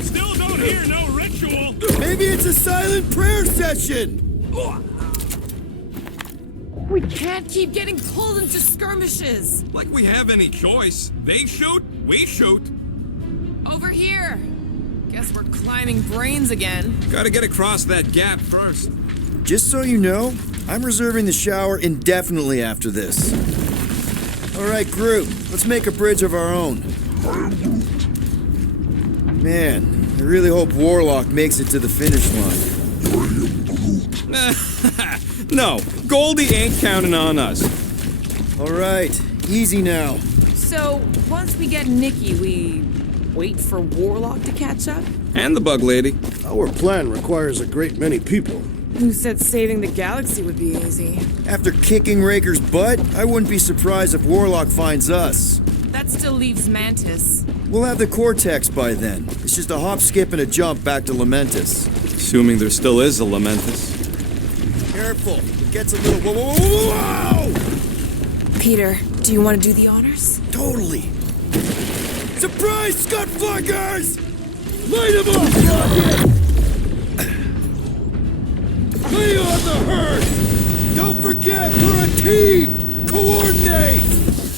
Still don't hear no ritual. Maybe it's a silent prayer session! We can't keep getting pulled into skirmishes. Like we have any choice. They shoot, we shoot. Over here. Guess we're climbing brains again. Gotta get across that gap first. Just so you know, I'm reserving the shower indefinitely after this. Alright, Groot, let's make a bridge of our own. Man, I really hope Warlock makes it to the finish line. No, Goldie ain't counting on us. All right, easy now. So, once we get Nikki, we wait for Warlock to catch up? And the bug lady. Our plan requires a great many people. Who said saving the galaxy would be easy? After kicking Raker's butt, I wouldn't be surprised if Warlock finds us. That still leaves Mantis. We'll have the Cortex by then. It's just a hop, skip, and a jump back to Lamentus. Assuming there still is a Lamentus. Careful. It gets a little... Whoa, whoa, whoa, whoa! Peter, do you want to do the honors? Totally. Surprise, Scud Flaggers! Light them up, Rocket! Lay on the herd! Don't forget, we're a team! Coordinate!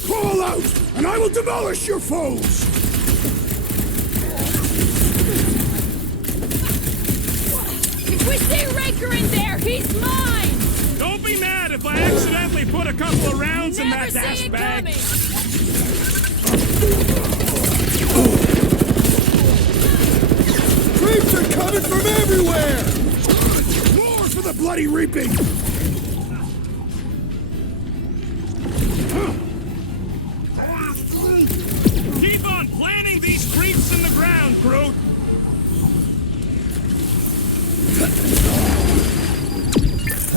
Call out, and I will demolish your foes! If we see Raker in there, he's mine! Don't be mad if I accidentally put a couple of rounds in Never that dash see it bag. coming! Creeps are coming from everywhere! More for the bloody reaping! Keep on planting these creeps in the ground, Groot.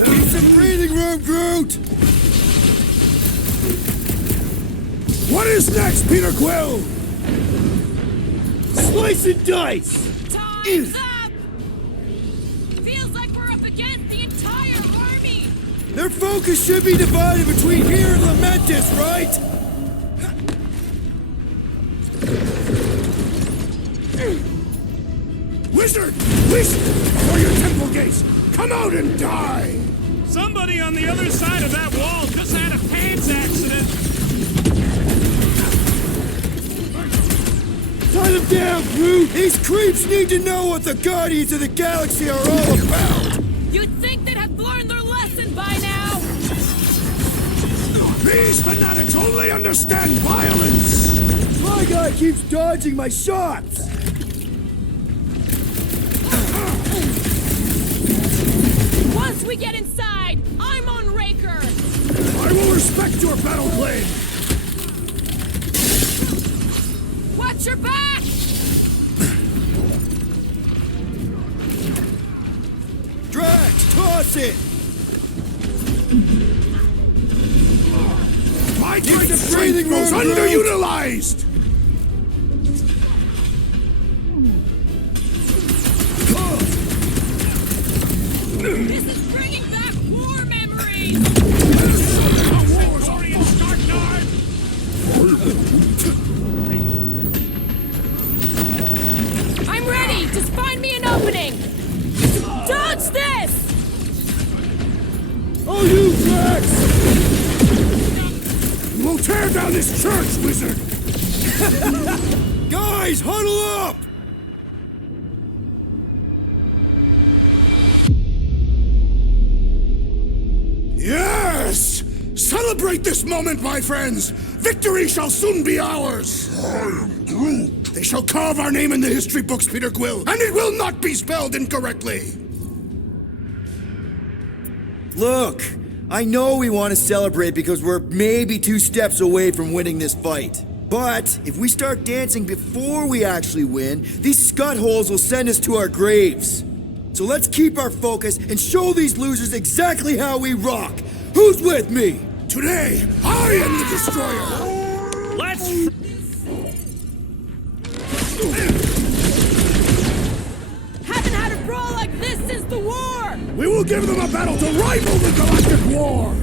Need some breathing room, Groot! What is next, Peter Quill? Slice and dice! Time's up! Feels like we're up against the entire army! Their focus should be divided between here and Lamentus, right? Wizard! Wizard! For your temple gates! Come out and die! Somebody on the other side of that wall just had a pants accident. Tie them down, Groot! These creeps need to know what the Guardians of the Galaxy are all about! You'd think they'd have learned their lesson by now! These fanatics only understand violence! My guy keeps dodging my shots! Once we get inside, I'm on Raker! I will respect your battle claim! Watch your back! Drax, toss it! My kind of strength goes underutilized! This is bringing back war memories! War's already in start guard. I'm ready! Just find me an opening! Dodge this! Oh, you Drax! We'll tear down this church, wizard! Guys, huddle up! Yes! Celebrate this moment, my friends! Victory shall soon be ours! I am Groot! They shall carve our name in the history books, Peter Quill, and it will not be spelled incorrectly! Look, I know we want to celebrate because we're maybe 2 steps away from winning this fight. But if we start dancing before we actually win, these scut holes will send us to our graves. So let's keep our focus and show these losers exactly how we rock. Who's with me? Today, I am the destroyer! Let's... Haven't had a brawl like this since the war! We will give them a battle to rival the Galactic War!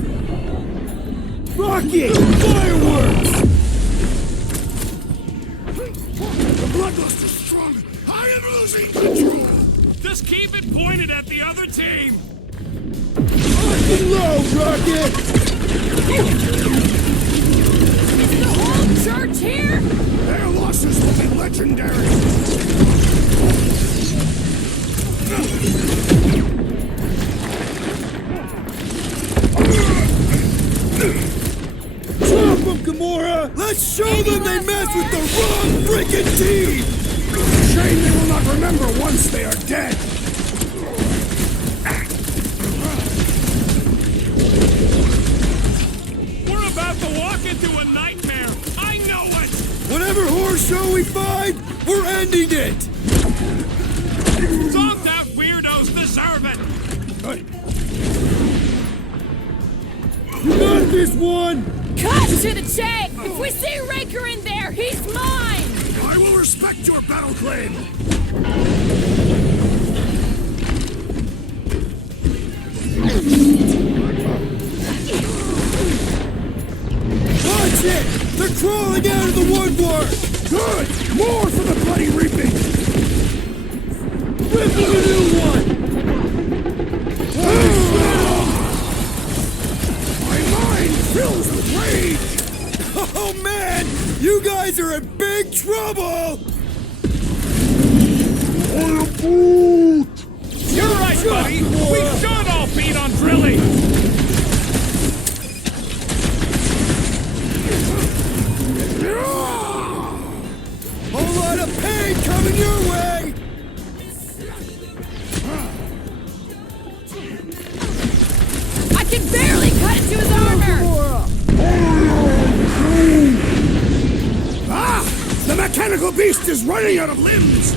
Rocket! Fireworks! The bloodlust is strong! I am losing control! Just keep it pointed at the other team. Lock and load, Rocket! Is the whole church here? Their losses will be legendary! Drop them, Gamora! Let's show them they messed with the wrong freaking team! Shame they will not remember Once they are dead, We're about to walk into a nightmare. I know it. Whatever horror show we find, we're ending it! Zonked out weirdos deserve it. You got this one! Cut to the chase! If we see Raker in there, he's mine! I will respect your battle claim. Watch it! They're crawling out of the woodwork! Good! More for the bloody reaping! Ripping a new one! My mind fills with rage! Oh man! You guys are in big trouble! You're right, buddy. We should all beat on Drilly. Whole lot of pain coming your way! I can barely cut into his armor! Ah! The mechanical beast is running out of limbs!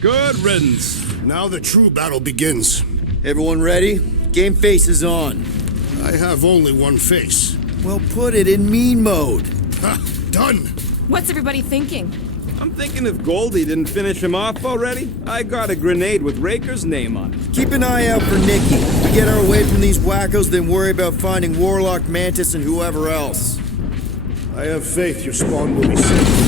Good riddance. Now the true battle begins. Everyone ready? Game face is on. I have only one face. Well, put it in mean mode. Ha! Done! What's everybody thinking? I'm thinking if Goldie didn't finish him off already, I got a grenade with Raker's name on it. Keep an eye out for Nikki. We get our way from these wackos, then worry about finding Warlock, Mantis, and whoever else. I have faith your spawn will be safe.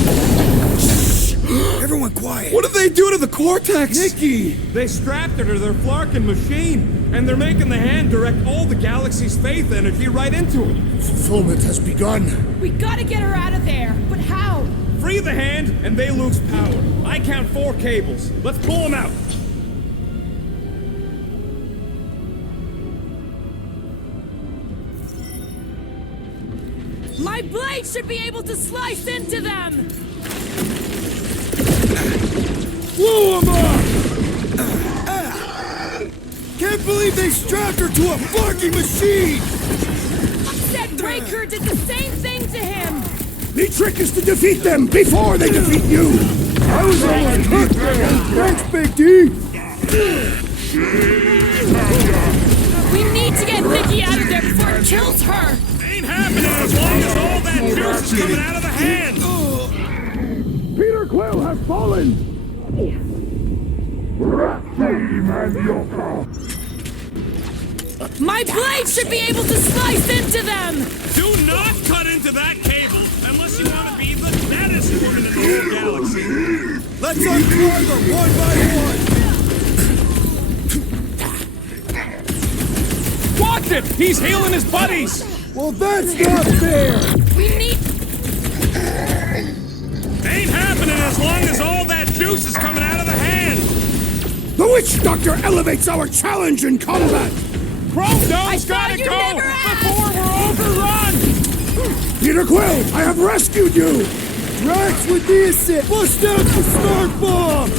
Everyone quiet. What did they do to the Cortex? Nikki! They strapped her to their Flarkin machine, and they're making the hand direct all the galaxy's faith energy right into it. Fulfillment has begun. We gotta get her out of there, but how? Free the hand, and they lose power. I count 4 cables. Let's pull them out. My blade should be able to slice into them! Blow him up! Can't believe they strapped her to a fucking machine! Said Raker did the same thing to him! The trick is to defeat them before they defeat you! I was almost hooked there! Thanks, Big D! We need to get Nikki out of there before it kills her! Ain't happening as long as all that juice is coming out of the hand. Peter Quill has fallen! My blade should be able to slice into them! Do not cut into that cable unless you want to be the deadest woman in the whole galaxy. Let's unplug them one by one! Watch it! He's healing his buddies! Well, that's not fair! We need... Ain't happening as long as all that juice is coming out of the hand! The Witch Doctor elevates our challenge in combat! Chrome Dome's thought gotta you go never asked! before we're overrun! Peter Quill, I have rescued you! Drax with the assist! Bust out the smart bomb!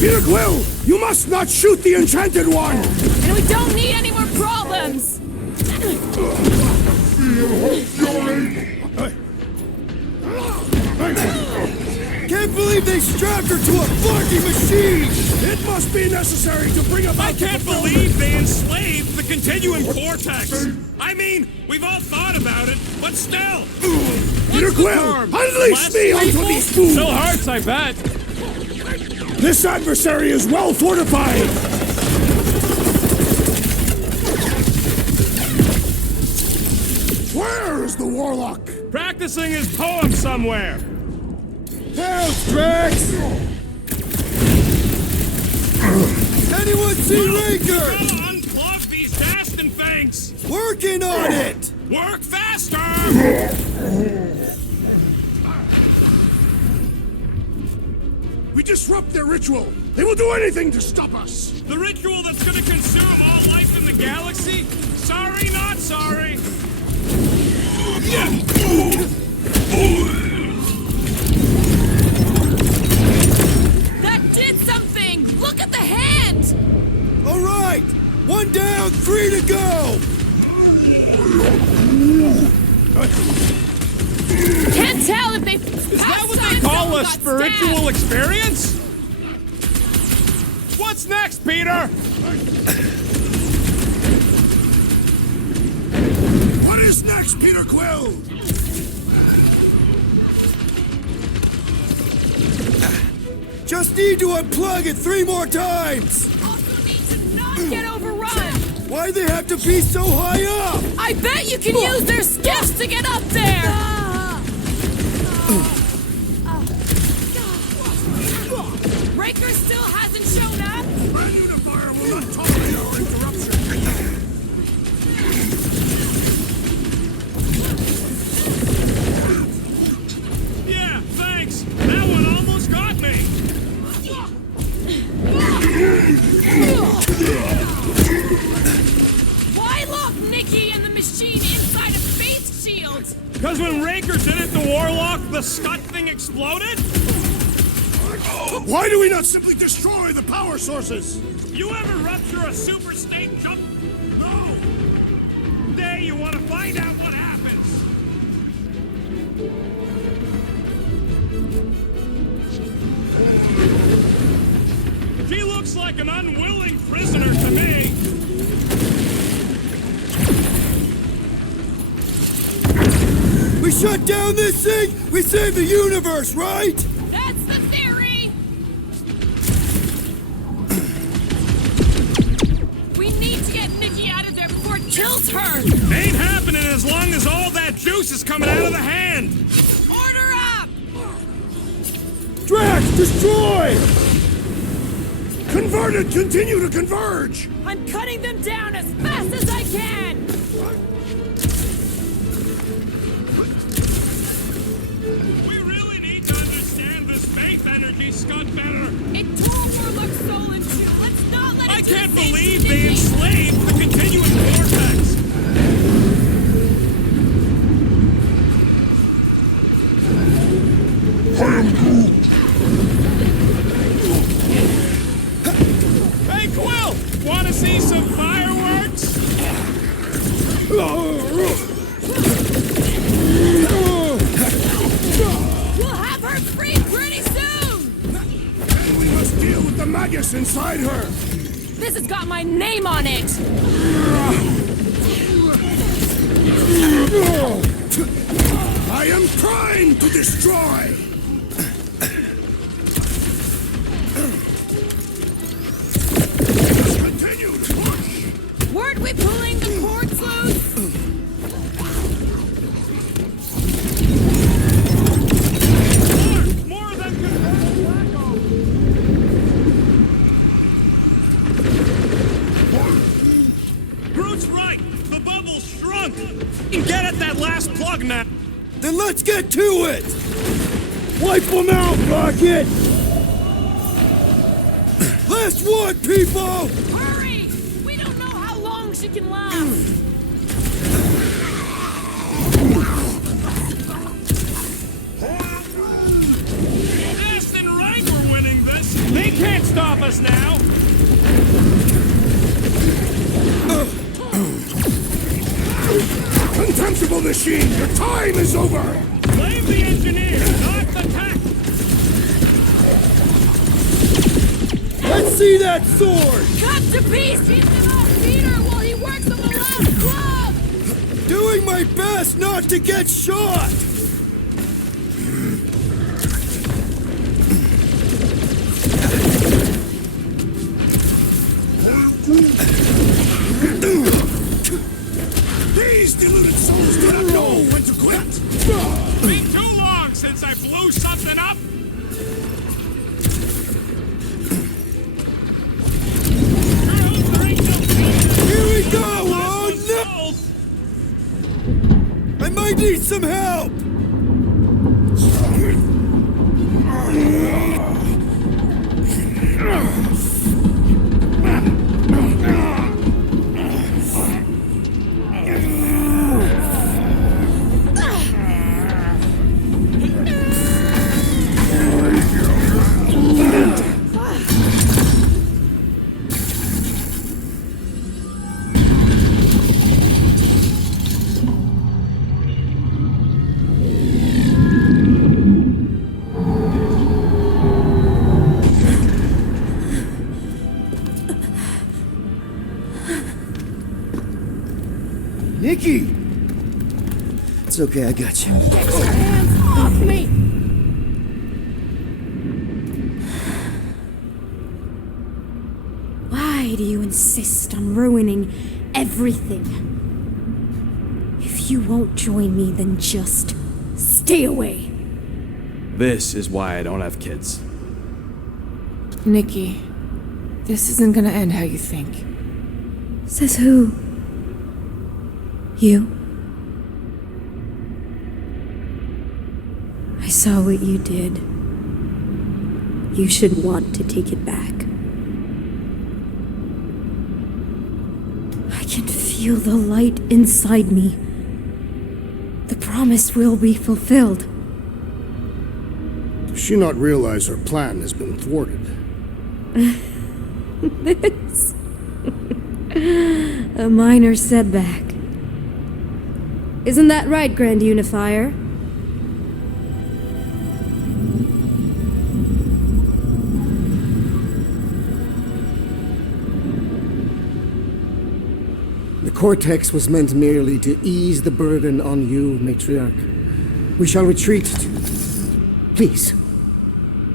Peter Quill, you must not shoot the Enchanted One! And we don't need any more problems! Can't believe they strapped her to a fucking machine! It must be necessary to bring about I can't believe they enslaved the continuum cortex! I mean, we've all thought about it, but still! Peter Quill, unleash me onto these fools! Still hurts, I bet! This adversary is well fortified! Where is the Warlock? Practicing his poem somewhere! Help, Drax! Anyone see Raker? Unplug these Dastin things! Working on it! Work faster! We disrupt their ritual! They will do anything to stop us! The ritual that's gonna consume all life in the galaxy? Sorry, not sorry! a got spiritual stabbed. experience? What's next, Peter? What is next, Peter Quill? Just need to unplug it 3 more times! Also need to not get overrun. Why they have to be so high up? I bet you can use their skiffs to get up there. Raker still hasn't shown up. My unifier will not tolerate our interruption. Yeah, thanks. That one almost got me. Why lock Nikki and the machine inside a face shield? Because when Raker did it to Warlock, the scut thing exploded? Why do we not simply destroy the power sources? You ever rupture a super state jump? No! Today you want to find out what happens. She looks like an unwilling prisoner to me. We shut down this thing, we save the universe, right? That's the theory. We need to get Nikki out of there before it kills her. Ain't happening as long as all that juice is coming out of the hand. Order up. Drax, destroy! Converted, continue to converge! I'm cutting them down as fast as I can. We really need to understand this faith energy scud better. It tore Warlock's soul in two. Let's not let it I do the can't same believe to they Nikki. enslaved the continuous vortex. Hey, Quill! Want to see some fireworks? We'll have her free pretty soon. And we must deal with the magus inside her! This has got my name on it. I am primed to destroy! Continue to push! Weren't we pulling the cords loose? More than converted wacko! Groot's right. The bubble's shrunk. Get at that last plug now. Then let's get to it! Wipe them out, Rocket! Last one, people! Hurry! We don't know how long she can last. Aston right we're winning this. They can't stop us now. Contemptible machine, your time is over! Blame the engineer, not the tech. Let's see that sword! Cut to peace! Keep them off Peter while he works on the last glove! Doing my best not to get shot! These deluded souls do not know when to quit! Been too long since I blew something up. Here we go! Oh no! I might need some help! Nikki! It's okay, I got you. Get your hands off me! Why do you insist on ruining everything? If you won't join me, then just stay away. This is why I don't have kids. Nikki, this isn't gonna end how you think. Says who? You? I saw what you did. You should want to take it back. I can feel the light inside me. The promise will be fulfilled. Does she not realize her plan has been thwarted? This... a minor setback. Isn't that right, Grand Unifier? The Cortex was meant merely to ease the burden on you, Matriarch. We shall retreat. Please,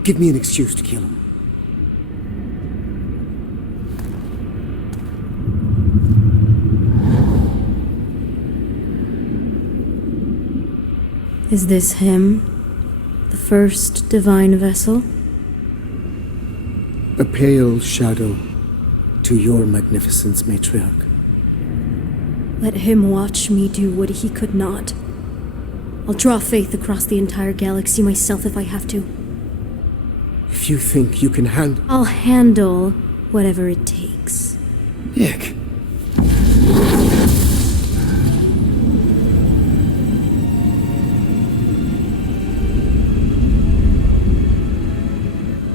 give me an excuse to kill him. Is this him? The first divine vessel? A pale shadow to your magnificence, Matriarch. Let him watch me do what he could not. I'll draw faith across the entire galaxy myself if I have to. If you think you can handle... I'll handle whatever it takes. Nick.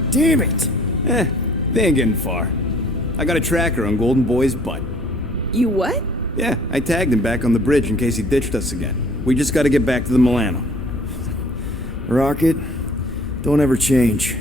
Damn it! They ain't getting far. I got a tracker on Golden Boy's butt. You what? Yeah, I tagged him back on the bridge in case he ditched us again. We just gotta get back to the Milano. Rocket, don't ever change.